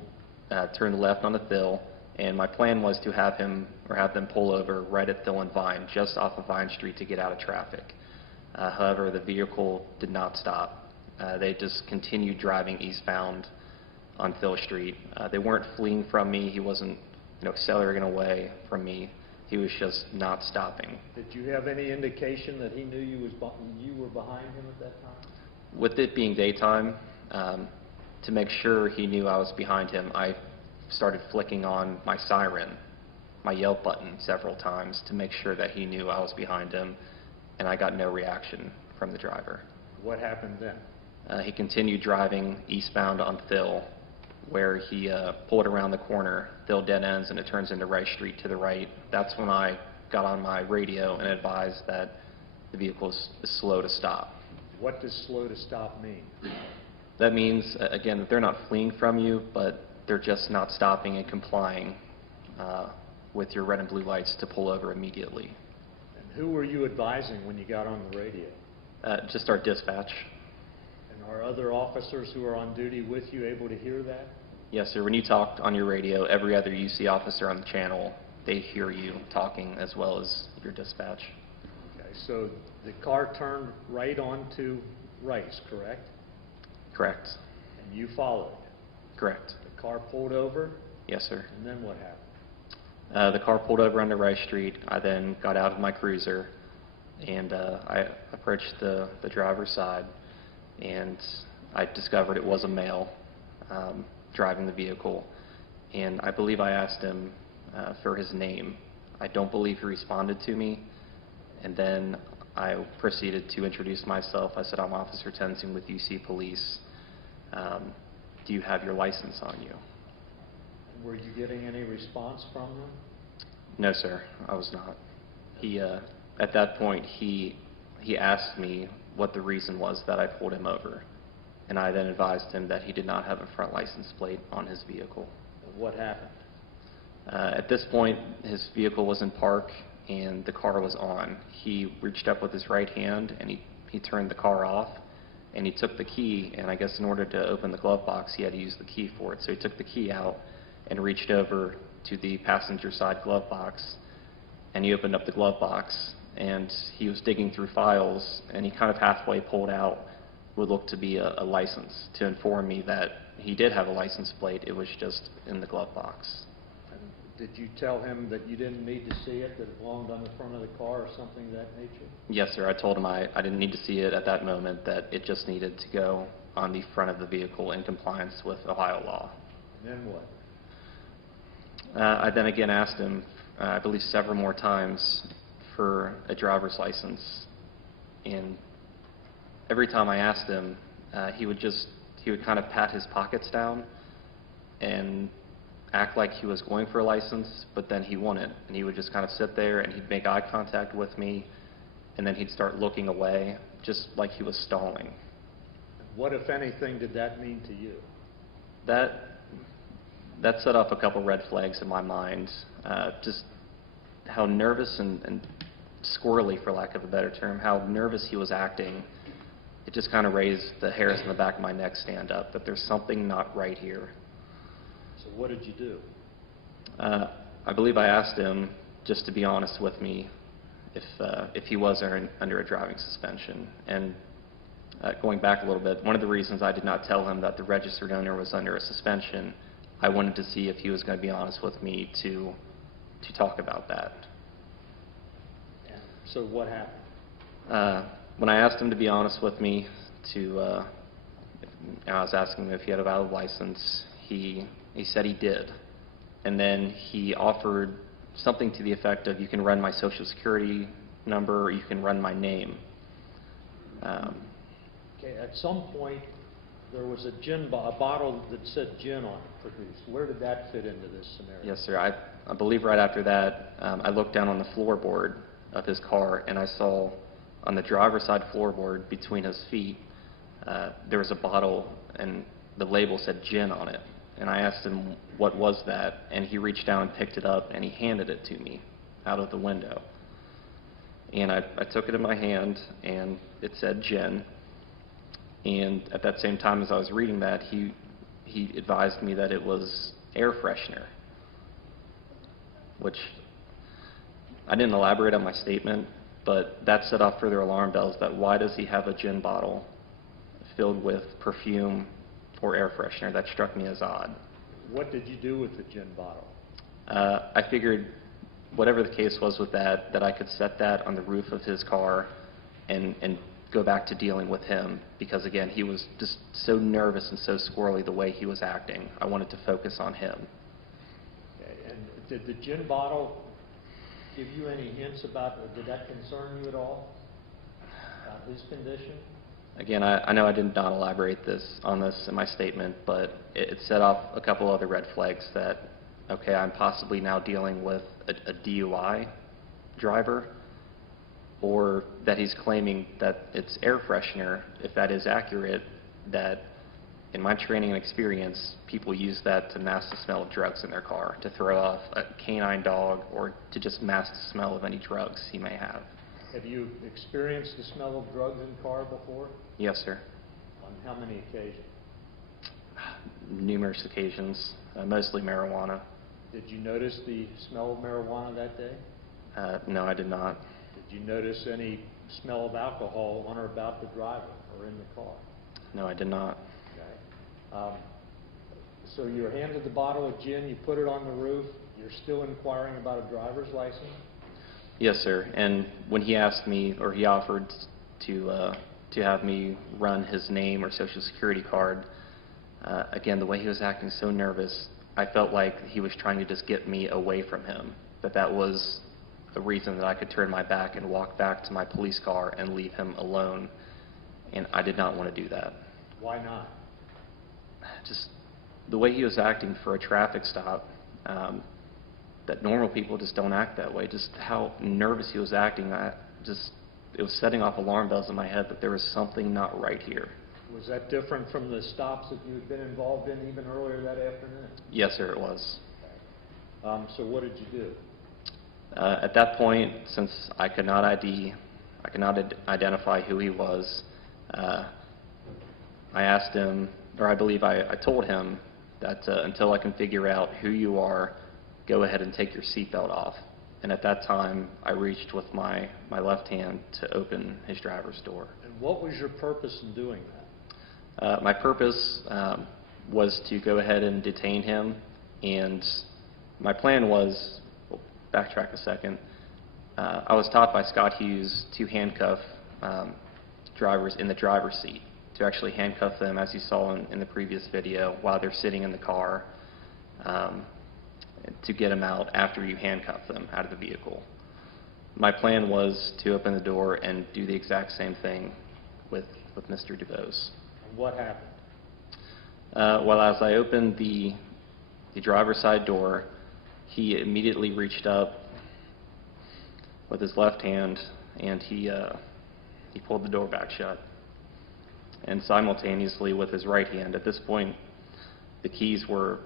turned left on the Thill, and my plan was to have them pull over right at Thill and Vine, just off of Vine Street, to get out of traffic. However, the vehicle did not stop. They just continued driving eastbound on Thill Street. They weren't fleeing from me. He wasn't, accelerating away from me. He was just not stopping. Did you have any indication that he knew you were behind him at that time? With it being daytime, to make sure he knew I was behind him, I started flicking on my siren, my yelp button, several times to make sure that he knew I was behind him, and I got no reaction from the driver. What happened then? He continued driving eastbound on Thill, where he pulled around the corner. Thill dead ends, and it turns into Rice Street to the right. That's when I got on my radio and advised that the vehicle is slow to stop. What does slow to stop mean? That means, again, that they're not fleeing from you, but they're just not stopping and complying with your red and blue lights to pull over immediately. And who were you advising when you got on the radio? Just our dispatch. And are other officers who are on duty with you able to hear that? Yes, sir. When you talk on your radio, every other UC officer on the channel, they hear you talking as well as your dispatch. Okay, so the car turned right onto Rice, correct? Correct. And you followed. Correct. The car pulled over? Yes, sir. And then what happened? The car pulled over onto Rice Street. I then got out of my cruiser, and I approached the driver's side, and I discovered it was a male driving the vehicle. And I believe I asked him for his name. I don't believe he responded to me. And then I proceeded to introduce myself. I said, I'm Officer Tenzing with UC Police. Do you have your license on you? Were you getting any response from them? No, sir, I was not. He, at that point, he asked me what the reason was that I pulled him over. And I then advised him that he did not have a front license plate on his vehicle. What happened? At this point, his vehicle was in park and the car was on. He reached up with his right hand and he turned the car off, and he took the key, and I guess in order to open the glove box he had to use the key for it. So he took the key out and reached over to the passenger side glove box, and he opened up the glove box, and he was digging through files, and he kind of halfway pulled out what looked to be a license to inform me that he did have a license plate. It was just in the glove box. Did you tell him that you didn't need to see it, that it belonged on the front of the car or something of that nature? Yes, sir. I told him I didn't need to see it at that moment, that it just needed to go on the front of the vehicle in compliance with Ohio law. And then what? I then again asked him, I believe several more times, for a driver's license. And every time I asked him, he would kind of pat his pockets down and act like he was going for a license, but then he wouldn't. And he would just kind of sit there and he'd make eye contact with me, and then he'd start looking away, just like he was stalling. What, if anything, did that mean to you? That set off a couple red flags in my mind. Just how nervous and squirrely, for lack of a better term, how nervous he was acting. It just kind of raised the hairs on the back of my neck stand up, that there's something not right here. So what did you do? I believe I asked him just to be honest with me if he was under a driving suspension. And going back a little bit, one of the reasons I did not tell him that the registered owner was under a suspension, I wanted to see if he was going to be honest with me to talk about that. And so what happened? When I asked him to be honest with me, I was asking him if he had a valid license, he said he did. And then he offered something to the effect of, you can run my social security number, or you can run my name. Okay, at some point, there was a bottle that said gin on it produced. Where did that fit into this scenario? Yes, sir. I believe right after that, I looked down on the floorboard of his car, and I saw on the driver's side floorboard between his feet, there was a bottle, and the label said gin on it. And I asked him what was that, and he reached down and picked it up, and he handed it to me out of the window. And I took it in my hand, and it said gin. And at that same time as I was reading that, he advised me that it was air freshener, which I didn't elaborate on my statement, but that set off further alarm bells that why does he have a gin bottle filled with perfume or air freshener? That struck me as odd. What did you do with the gin bottle? I figured whatever the case was with that I could set that on the roof of his car and go back to dealing with him, because again, he was just so nervous and so squirrely the way he was acting. I wanted to focus on him. Okay, and did the gin bottle give you any hints about, did that concern you at all, about his condition? Again, I know I did not elaborate on this in my statement, but it set off a couple other red flags that, okay, I'm possibly now dealing with a DUI driver, or that he's claiming that it's air freshener. If that is accurate, that in my training and experience, people use that to mask the smell of drugs in their car, to throw off a canine dog, or to just mask the smell of any drugs he may have. Have you experienced the smell of drugs in car before? Yes, sir. On how many occasions? Numerous occasions, mostly marijuana. Did you notice the smell of marijuana that day? No, I did not. Did you notice any smell of alcohol on or about the driver or in the car? No, I did not. Okay. So you're handed the bottle of gin, you put it on the roof, you're still inquiring about a driver's license? Yes, sir. And when he asked me, or he offered to have me run his name or social security card, again, the way he was acting so nervous, I felt like he was trying to just get me away from him, that was a reason that I could turn my back and walk back to my police car and leave him alone, and I did not want to do that. Why not? Just the way he was acting for a traffic stop, that normal people just don't act that way. Just how nervous he was acting, it was setting off alarm bells in my head that there was something not right here. Was that different from the stops that you had been involved in even earlier that afternoon? Yes, sir, it was. So what did you do? At that point, since I could not identify who he was, I asked him, or I believe I told him that until I can figure out who you are, go ahead and take your seatbelt off. And at that time, I reached with my left hand to open his driver's door. And what was your purpose in doing that? My purpose was to go ahead and detain him and my plan was, well, backtrack a second, I was taught by Scott Hughes to handcuff drivers in the driver's seat, to actually handcuff them, as you saw in the previous video, while they're sitting in the car, to get them out after you handcuff them out of the vehicle. My plan was to open the door and do the exact same thing with Mr. DuBose. And what happened? Well, as I opened the driver's side door, he immediately reached up with his left hand and he pulled the door back shut. And simultaneously with his right hand, at this point, the keys were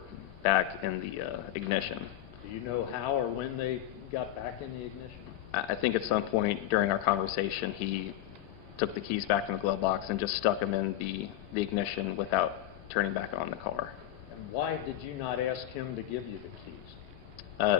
back in the ignition. Do you know how or when they got back in the ignition? I think at some point during our conversation, he took the keys back in the glove box and just stuck them in the ignition without turning back on the car. And why did you not ask him to give you the keys?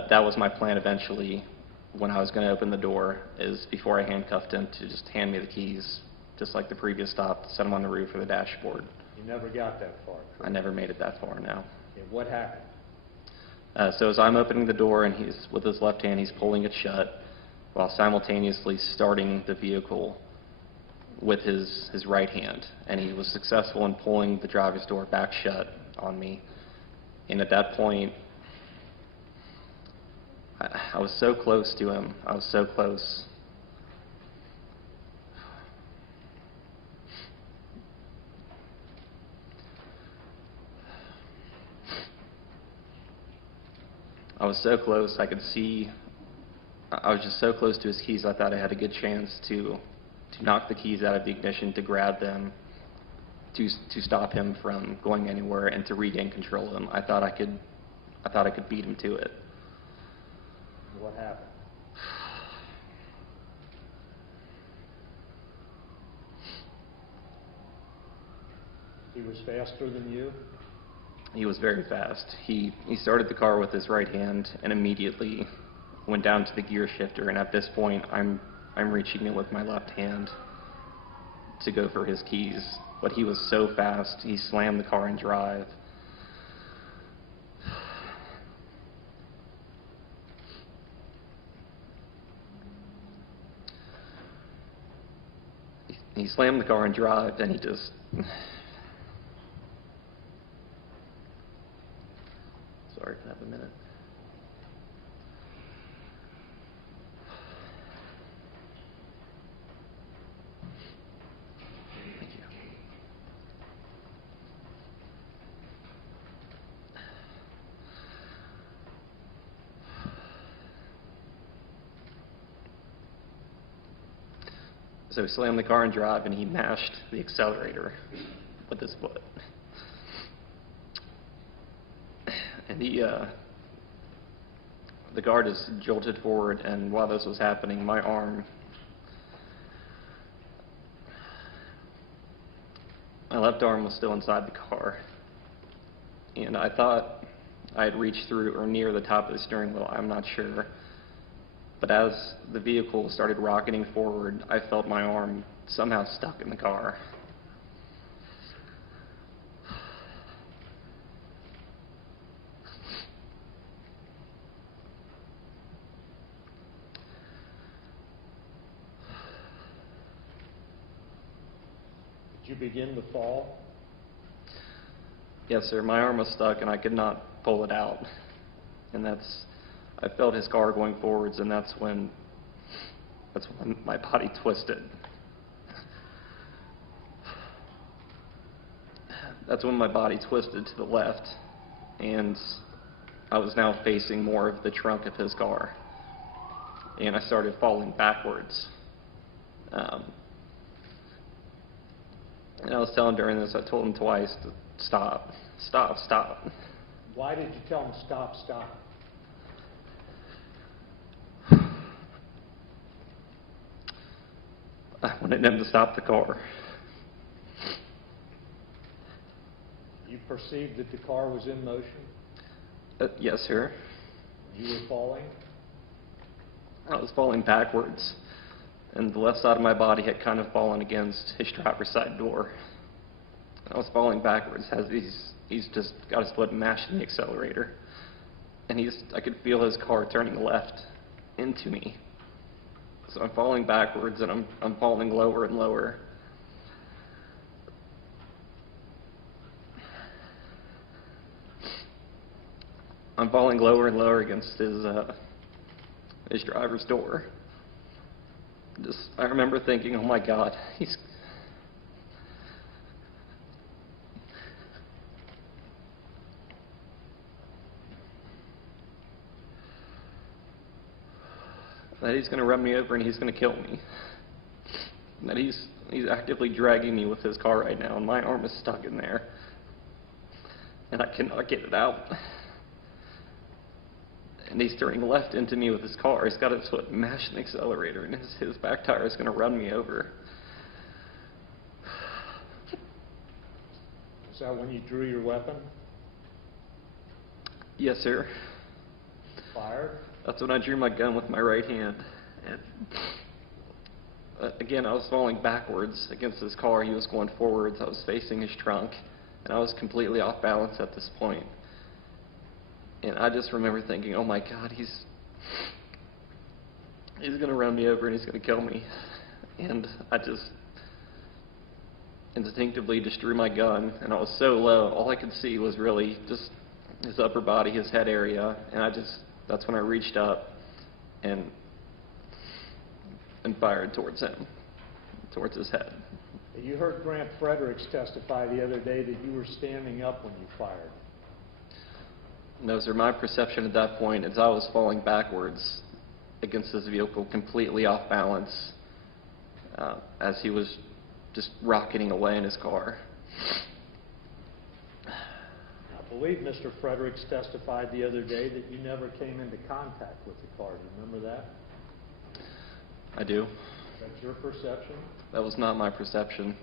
That was my plan eventually when I was going to open the door, is before I handcuffed him to just hand me the keys, just like the previous stop, set them on the roof or the dashboard. You never got that far, correct? I never made it that far, no. Okay, what happened? So as I'm opening the door and he's, with his left hand, he's pulling it shut while simultaneously starting the vehicle with his right hand. And he was successful in pulling the driver's door back shut on me. And at that point, I was so close to him. I was so close. I was so close, I could see, I was just so close to his keys, I thought I had a good chance to knock the keys out of the ignition, to grab them, to stop him from going anywhere and to regain control of them. I thought I could beat him to it. What happened? He was faster than you? He was very fast. He started the car with his right hand and immediately went down to the gear shifter, and at this point I'm reaching in with my left hand to go for his keys. But he was so fast, he slammed the car in drive. He slammed the car in drive and he just... Sorry, can I have a minute? Thank you. So he slammed the car in drive and he mashed the accelerator with his foot. And the car just jolted forward, and while this was happening, my left arm was still inside the car. And I thought I had reached through or near the top of the steering wheel, I'm not sure. But as the vehicle started rocketing forward, I felt my arm somehow stuck in the car. Did you begin to fall? Yes, sir. My arm was stuck and I could not pull it out. And I felt his car going forwards, and that's when my body twisted. That's when my body twisted to the left, and I was now facing more of the trunk of his car. And I started falling backwards. And I was telling him during this, I told him twice to stop, stop, stop. Why did you tell him stop, stop? I wanted him to stop the car. You perceived that the car was in motion? Yes, sir. You were falling? I was falling backwards, and the left side of my body had kind of fallen against his driver's side door. I was falling backwards as he's just got his foot mashed in the accelerator. and I could feel his car turning left into me. So I'm falling backwards, and I'm falling lower and lower. I'm falling lower and lower against his driver's door. I remember thinking, oh my God, that he's going to run me over and he's going to kill me. And that he's actively dragging me with his car right now, and my arm is stuck in there, and I cannot get it out. And he's turning left into me with his car. He's got his foot mashed in the accelerator, and his back tire is going to run me over. Is that when you drew your weapon? Yes, sir. Fired? That's when I drew my gun with my right hand. And again, I was falling backwards against his car. He was going forwards. I was facing his trunk, and I was completely off balance at this point. And I just remember thinking, oh my God, he's going to run me over and he's going to kill me. And I just instinctively just drew my gun, and I was so low, all I could see was really just his upper body, his head area, and that's when I reached up and fired towards him, towards his head. You heard Grant Fredericks testify the other day that you were standing up when you fired. No, sir, my perception at that point is I was falling backwards against this vehicle, completely off balance, as he was just rocketing away in his car. I believe Mr. Fredericks testified the other day that you never came into contact with the car. Do you remember that? I do. That's your perception? That was not my perception.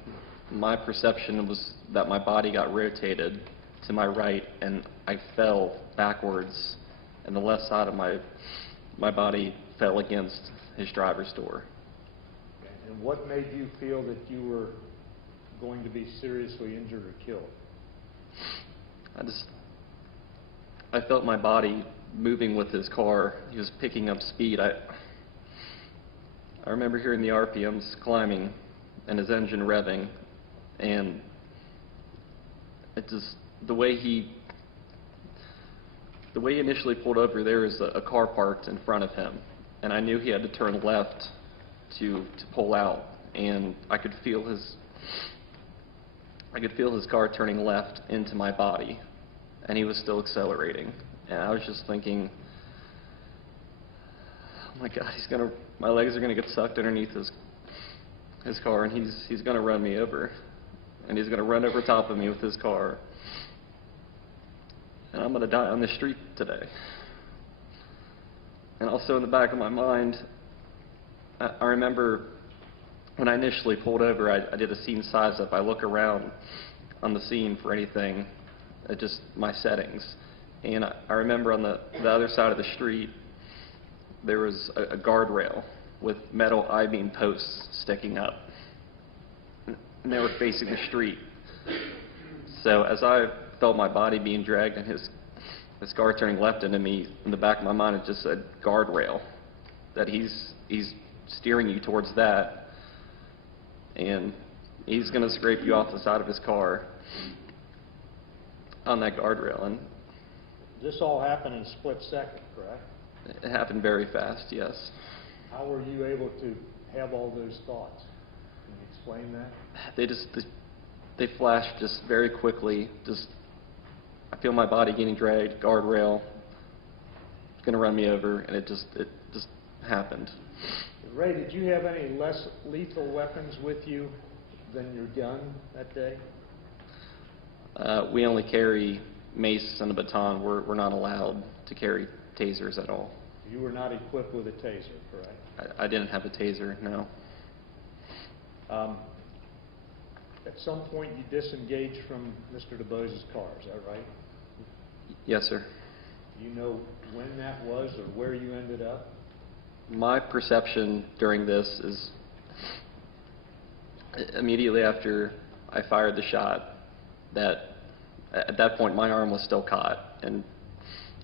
My perception was that my body got rotated to my right, and I fell backwards, and the left side of my body fell against his driver's door. And what made you feel that you were going to be seriously injured or killed? I felt my body moving with his car. He was picking up speed. I remember hearing the RPMs climbing and his engine revving, and the way he initially pulled over, there was a car parked in front of him, and I knew he had to turn left to pull out, and I could feel his car turning left into my body, and he was still accelerating, and I was just thinking, oh my God, my legs are gonna get sucked underneath his car, and he's gonna run me over, and he's gonna run over top of me with his car, and I'm gonna die on the street today. And also in the back of my mind, I remember when I initially pulled over, I did a scene size up. I look around on the scene for anything, just my settings. And I remember on the other side of the street, there was a guardrail with metal I-beam posts sticking up. And they were facing the street. So as I felt my body being dragged and his car turning left into me, in the back of my mind it just said guardrail, that he's steering you towards that, and he's going to scrape you off the side of his car on that guardrail. And This all happened in a split second, correct? it happened very fast, yes. How were you able to have all those thoughts? Can you explain that? They flashed just very quickly. I feel my body getting dragged, guardrail, it's going to run me over, and it just happened. Ray, did you have any less lethal weapons with you than your gun that day? We only carry mace and a baton. We're not allowed to carry tasers at all. You were not equipped with a taser, correct? I didn't have a taser, no. At some point you disengaged from Mr. DuBose's car, is that right? Yes, sir. Do you know when that was or where you ended up? My perception during this is immediately after I fired the shot, that at that point my arm was still caught, and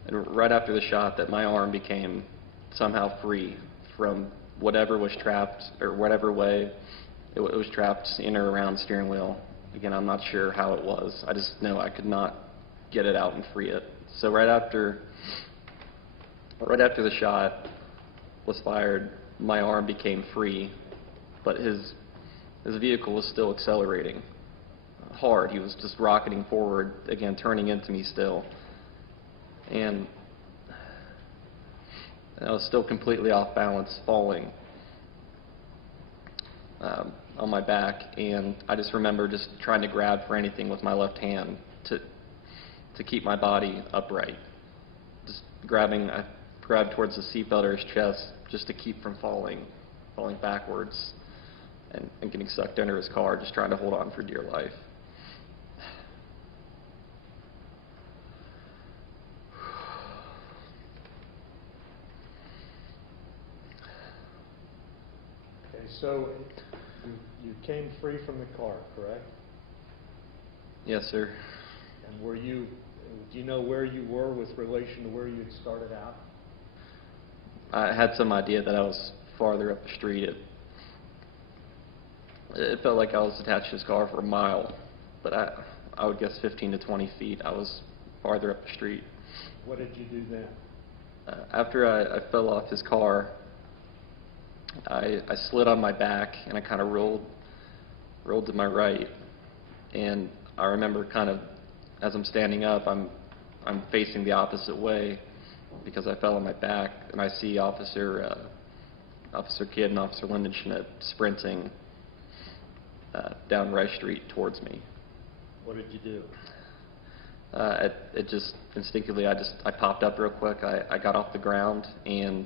and right after the shot that my arm became somehow free from whatever was trapped, or whatever way it was trapped in or around the steering wheel. Again, I'm not sure how it was. I just know I could not get it out and free it. So right after the shot was fired, my arm became free, but his vehicle was still accelerating hard. He was just rocketing forward, again, turning into me still. And I was still completely off balance, falling on my back, and I just remember just trying to grab for anything with my left hand to keep my body upright. Just I grabbed towards the seatbelt or his chest just to keep from falling backwards and getting sucked under his car, just trying to hold on for dear life. Okay, so you came free from the car, correct? Yes, sir. And do you know where you were with relation to where you had started out? I had some idea that I was farther up the street. It felt like I was attached to his car for a mile, but I would guess 15 to 20 feet. I was farther up the street. What did you do then? After I fell off his car, I slid on my back and I kind of rolled to my right, and I remember kind of as I'm standing up, I'm facing the opposite way because I fell on my back, and I see Officer Kidd and Officer Lindenschmidt sprinting down Rice Street towards me. What did you do? It just instinctively, I popped up real quick. I got off the ground and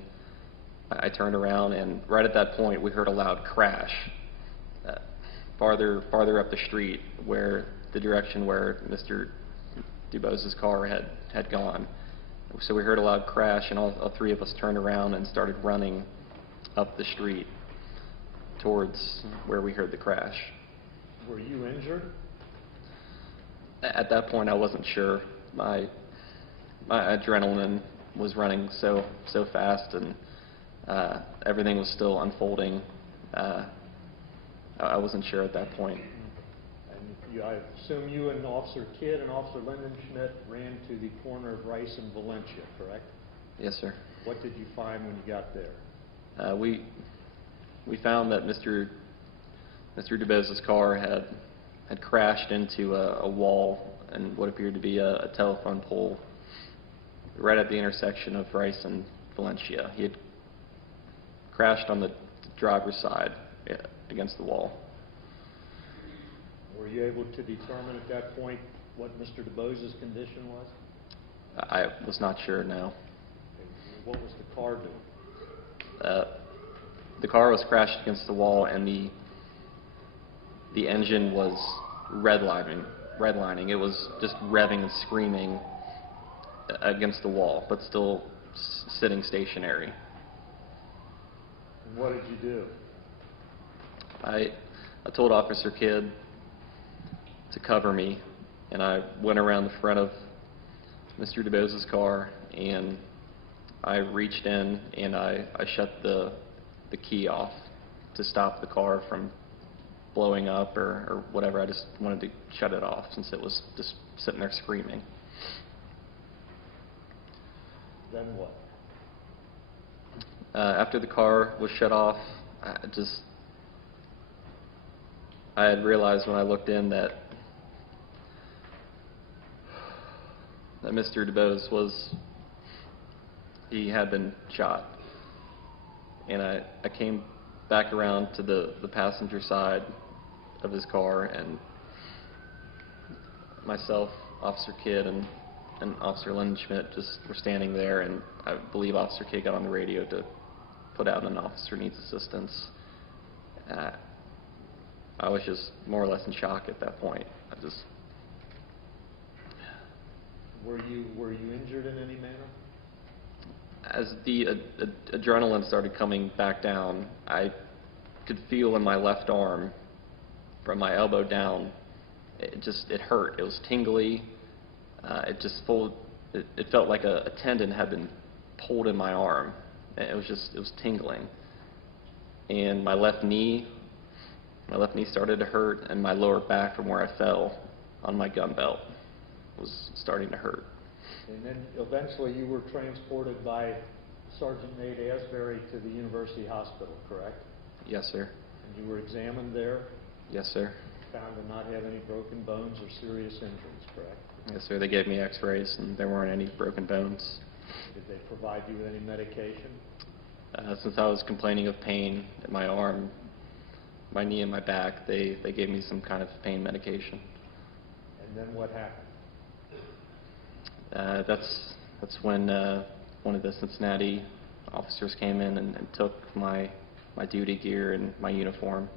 I turned around, and right at that point we heard a loud crash farther up the street, where the direction where Mr. DuBose's car had gone. So we heard a loud crash, and all three of us turned around and started running up the street towards where we heard the crash. Were you injured? At that point, I wasn't sure. My adrenaline was running so fast, and everything was still unfolding. I wasn't sure at that point. And I assume you and Officer Kidd and Officer Lindenschmidt ran to the corner of Rice and Valencia, correct? Yes, sir. What did you find when you got there? We found that Mr. DuBose's car had crashed into a wall and what appeared to be a telephone pole right at the intersection of Rice and Valencia. He had crashed on the driver's side against the wall. Were you able to determine at that point what Mr. DuBose's condition was? I was not sure, no. What was the car doing? The car was crashed against the wall, and the engine was redlining. It was just revving and screaming against the wall, but still sitting stationary. And what did you do? I told Officer Kidd to cover me, and I went around the front of Mr. DuBose's car, and I reached in and I shut the key off to stop the car from blowing up or whatever. I just wanted to shut it off since it was just sitting there screaming. Then what? After the car was shut off, I had realized when I looked in that Mr. DuBose he had been shot. And I came back around to the passenger side of his car, and myself, Officer Kidd, and Officer Lindenschmidt just were standing there, and I believe Officer Kidd got on the radio to put out an officer needs assistance. I was just more or less in shock at that point. Were you injured in any manner? As the adrenaline started coming back down, I could feel in my left arm, from my elbow down, it hurt. It was tingly. It just it felt like a tendon had been pulled in my arm. And it was tingling. And my left knee started to hurt, and my lower back from where I fell on my gun belt was starting to hurt. And then eventually you were transported by Sergeant Nate Asbury to the University Hospital, correct? Yes, sir. And you were examined there, Yes, sir. found to not have any broken bones or serious injuries, correct? Yes, sir. They gave me x-rays, and there weren't any broken bones. Did they provide you with any medication? Since I was complaining of pain in my arm, my knee and my back, they gave me some kind of pain medication. And then what happened? That's when one of the Cincinnati officers came in and took my duty gear and my uniform.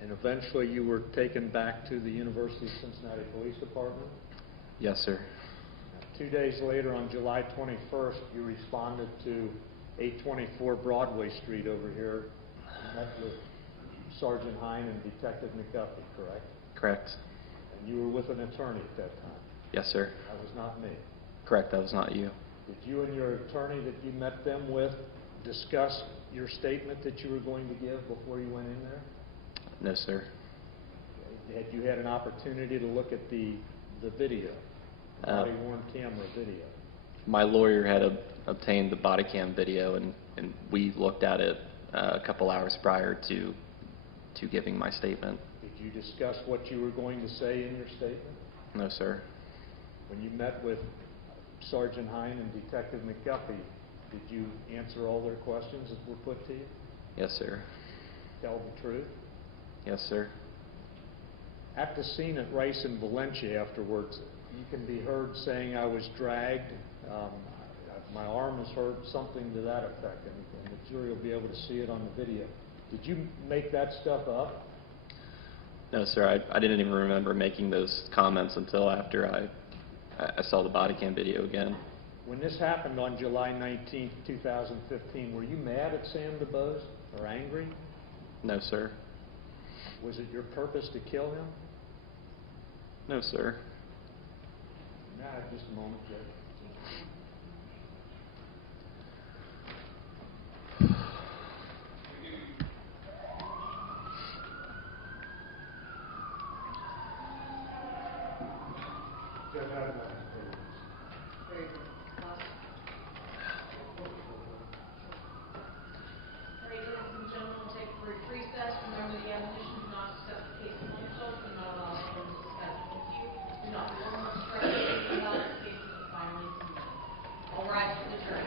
And eventually you were taken back to the University of Cincinnati Police Department? Yes, sir. 2 days later, on July 21st, you responded to 824 Broadway Street over here, and met with Sergeant Hine and Detective McGuffey, correct? Correct. And you were with an attorney at that time. Yes, sir. That was not me. Correct. That was not you. Did you and your attorney that you met them with discuss your statement that you were going to give before you went in there? No, sir. Had you had an opportunity to look at the video, body-worn camera video? My lawyer had obtained the body cam video, and we looked at it a couple hours prior to giving my statement. Did you discuss what you were going to say in your statement? No, sir. When you met with Sergeant Hine and Detective McGuffey, did you answer all their questions that were put to you? Yes, sir. Tell the truth? Yes, sir. At the scene at Rice and Valencia afterwards, you can be heard saying, "I was dragged, my arm is hurt," something to that effect, and the jury will be able to see it on the video. Did you make that stuff up? No, sir. I didn't even remember making those comments until after I saw the body cam video again. When this happened on July 19th, 2015, were you mad at Sam DuBose or angry? No, sir. Was it your purpose to kill him? No, sir. Nah, just a moment, Judge. Ladies and gentlemen, we'll take a brief recess. Remember, the admonition do not discuss the case among yourselves, do not allow anyone to discuss it with you, do not be one more distracted about the case is finally concluded. All rise for the jury.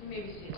You may be seated.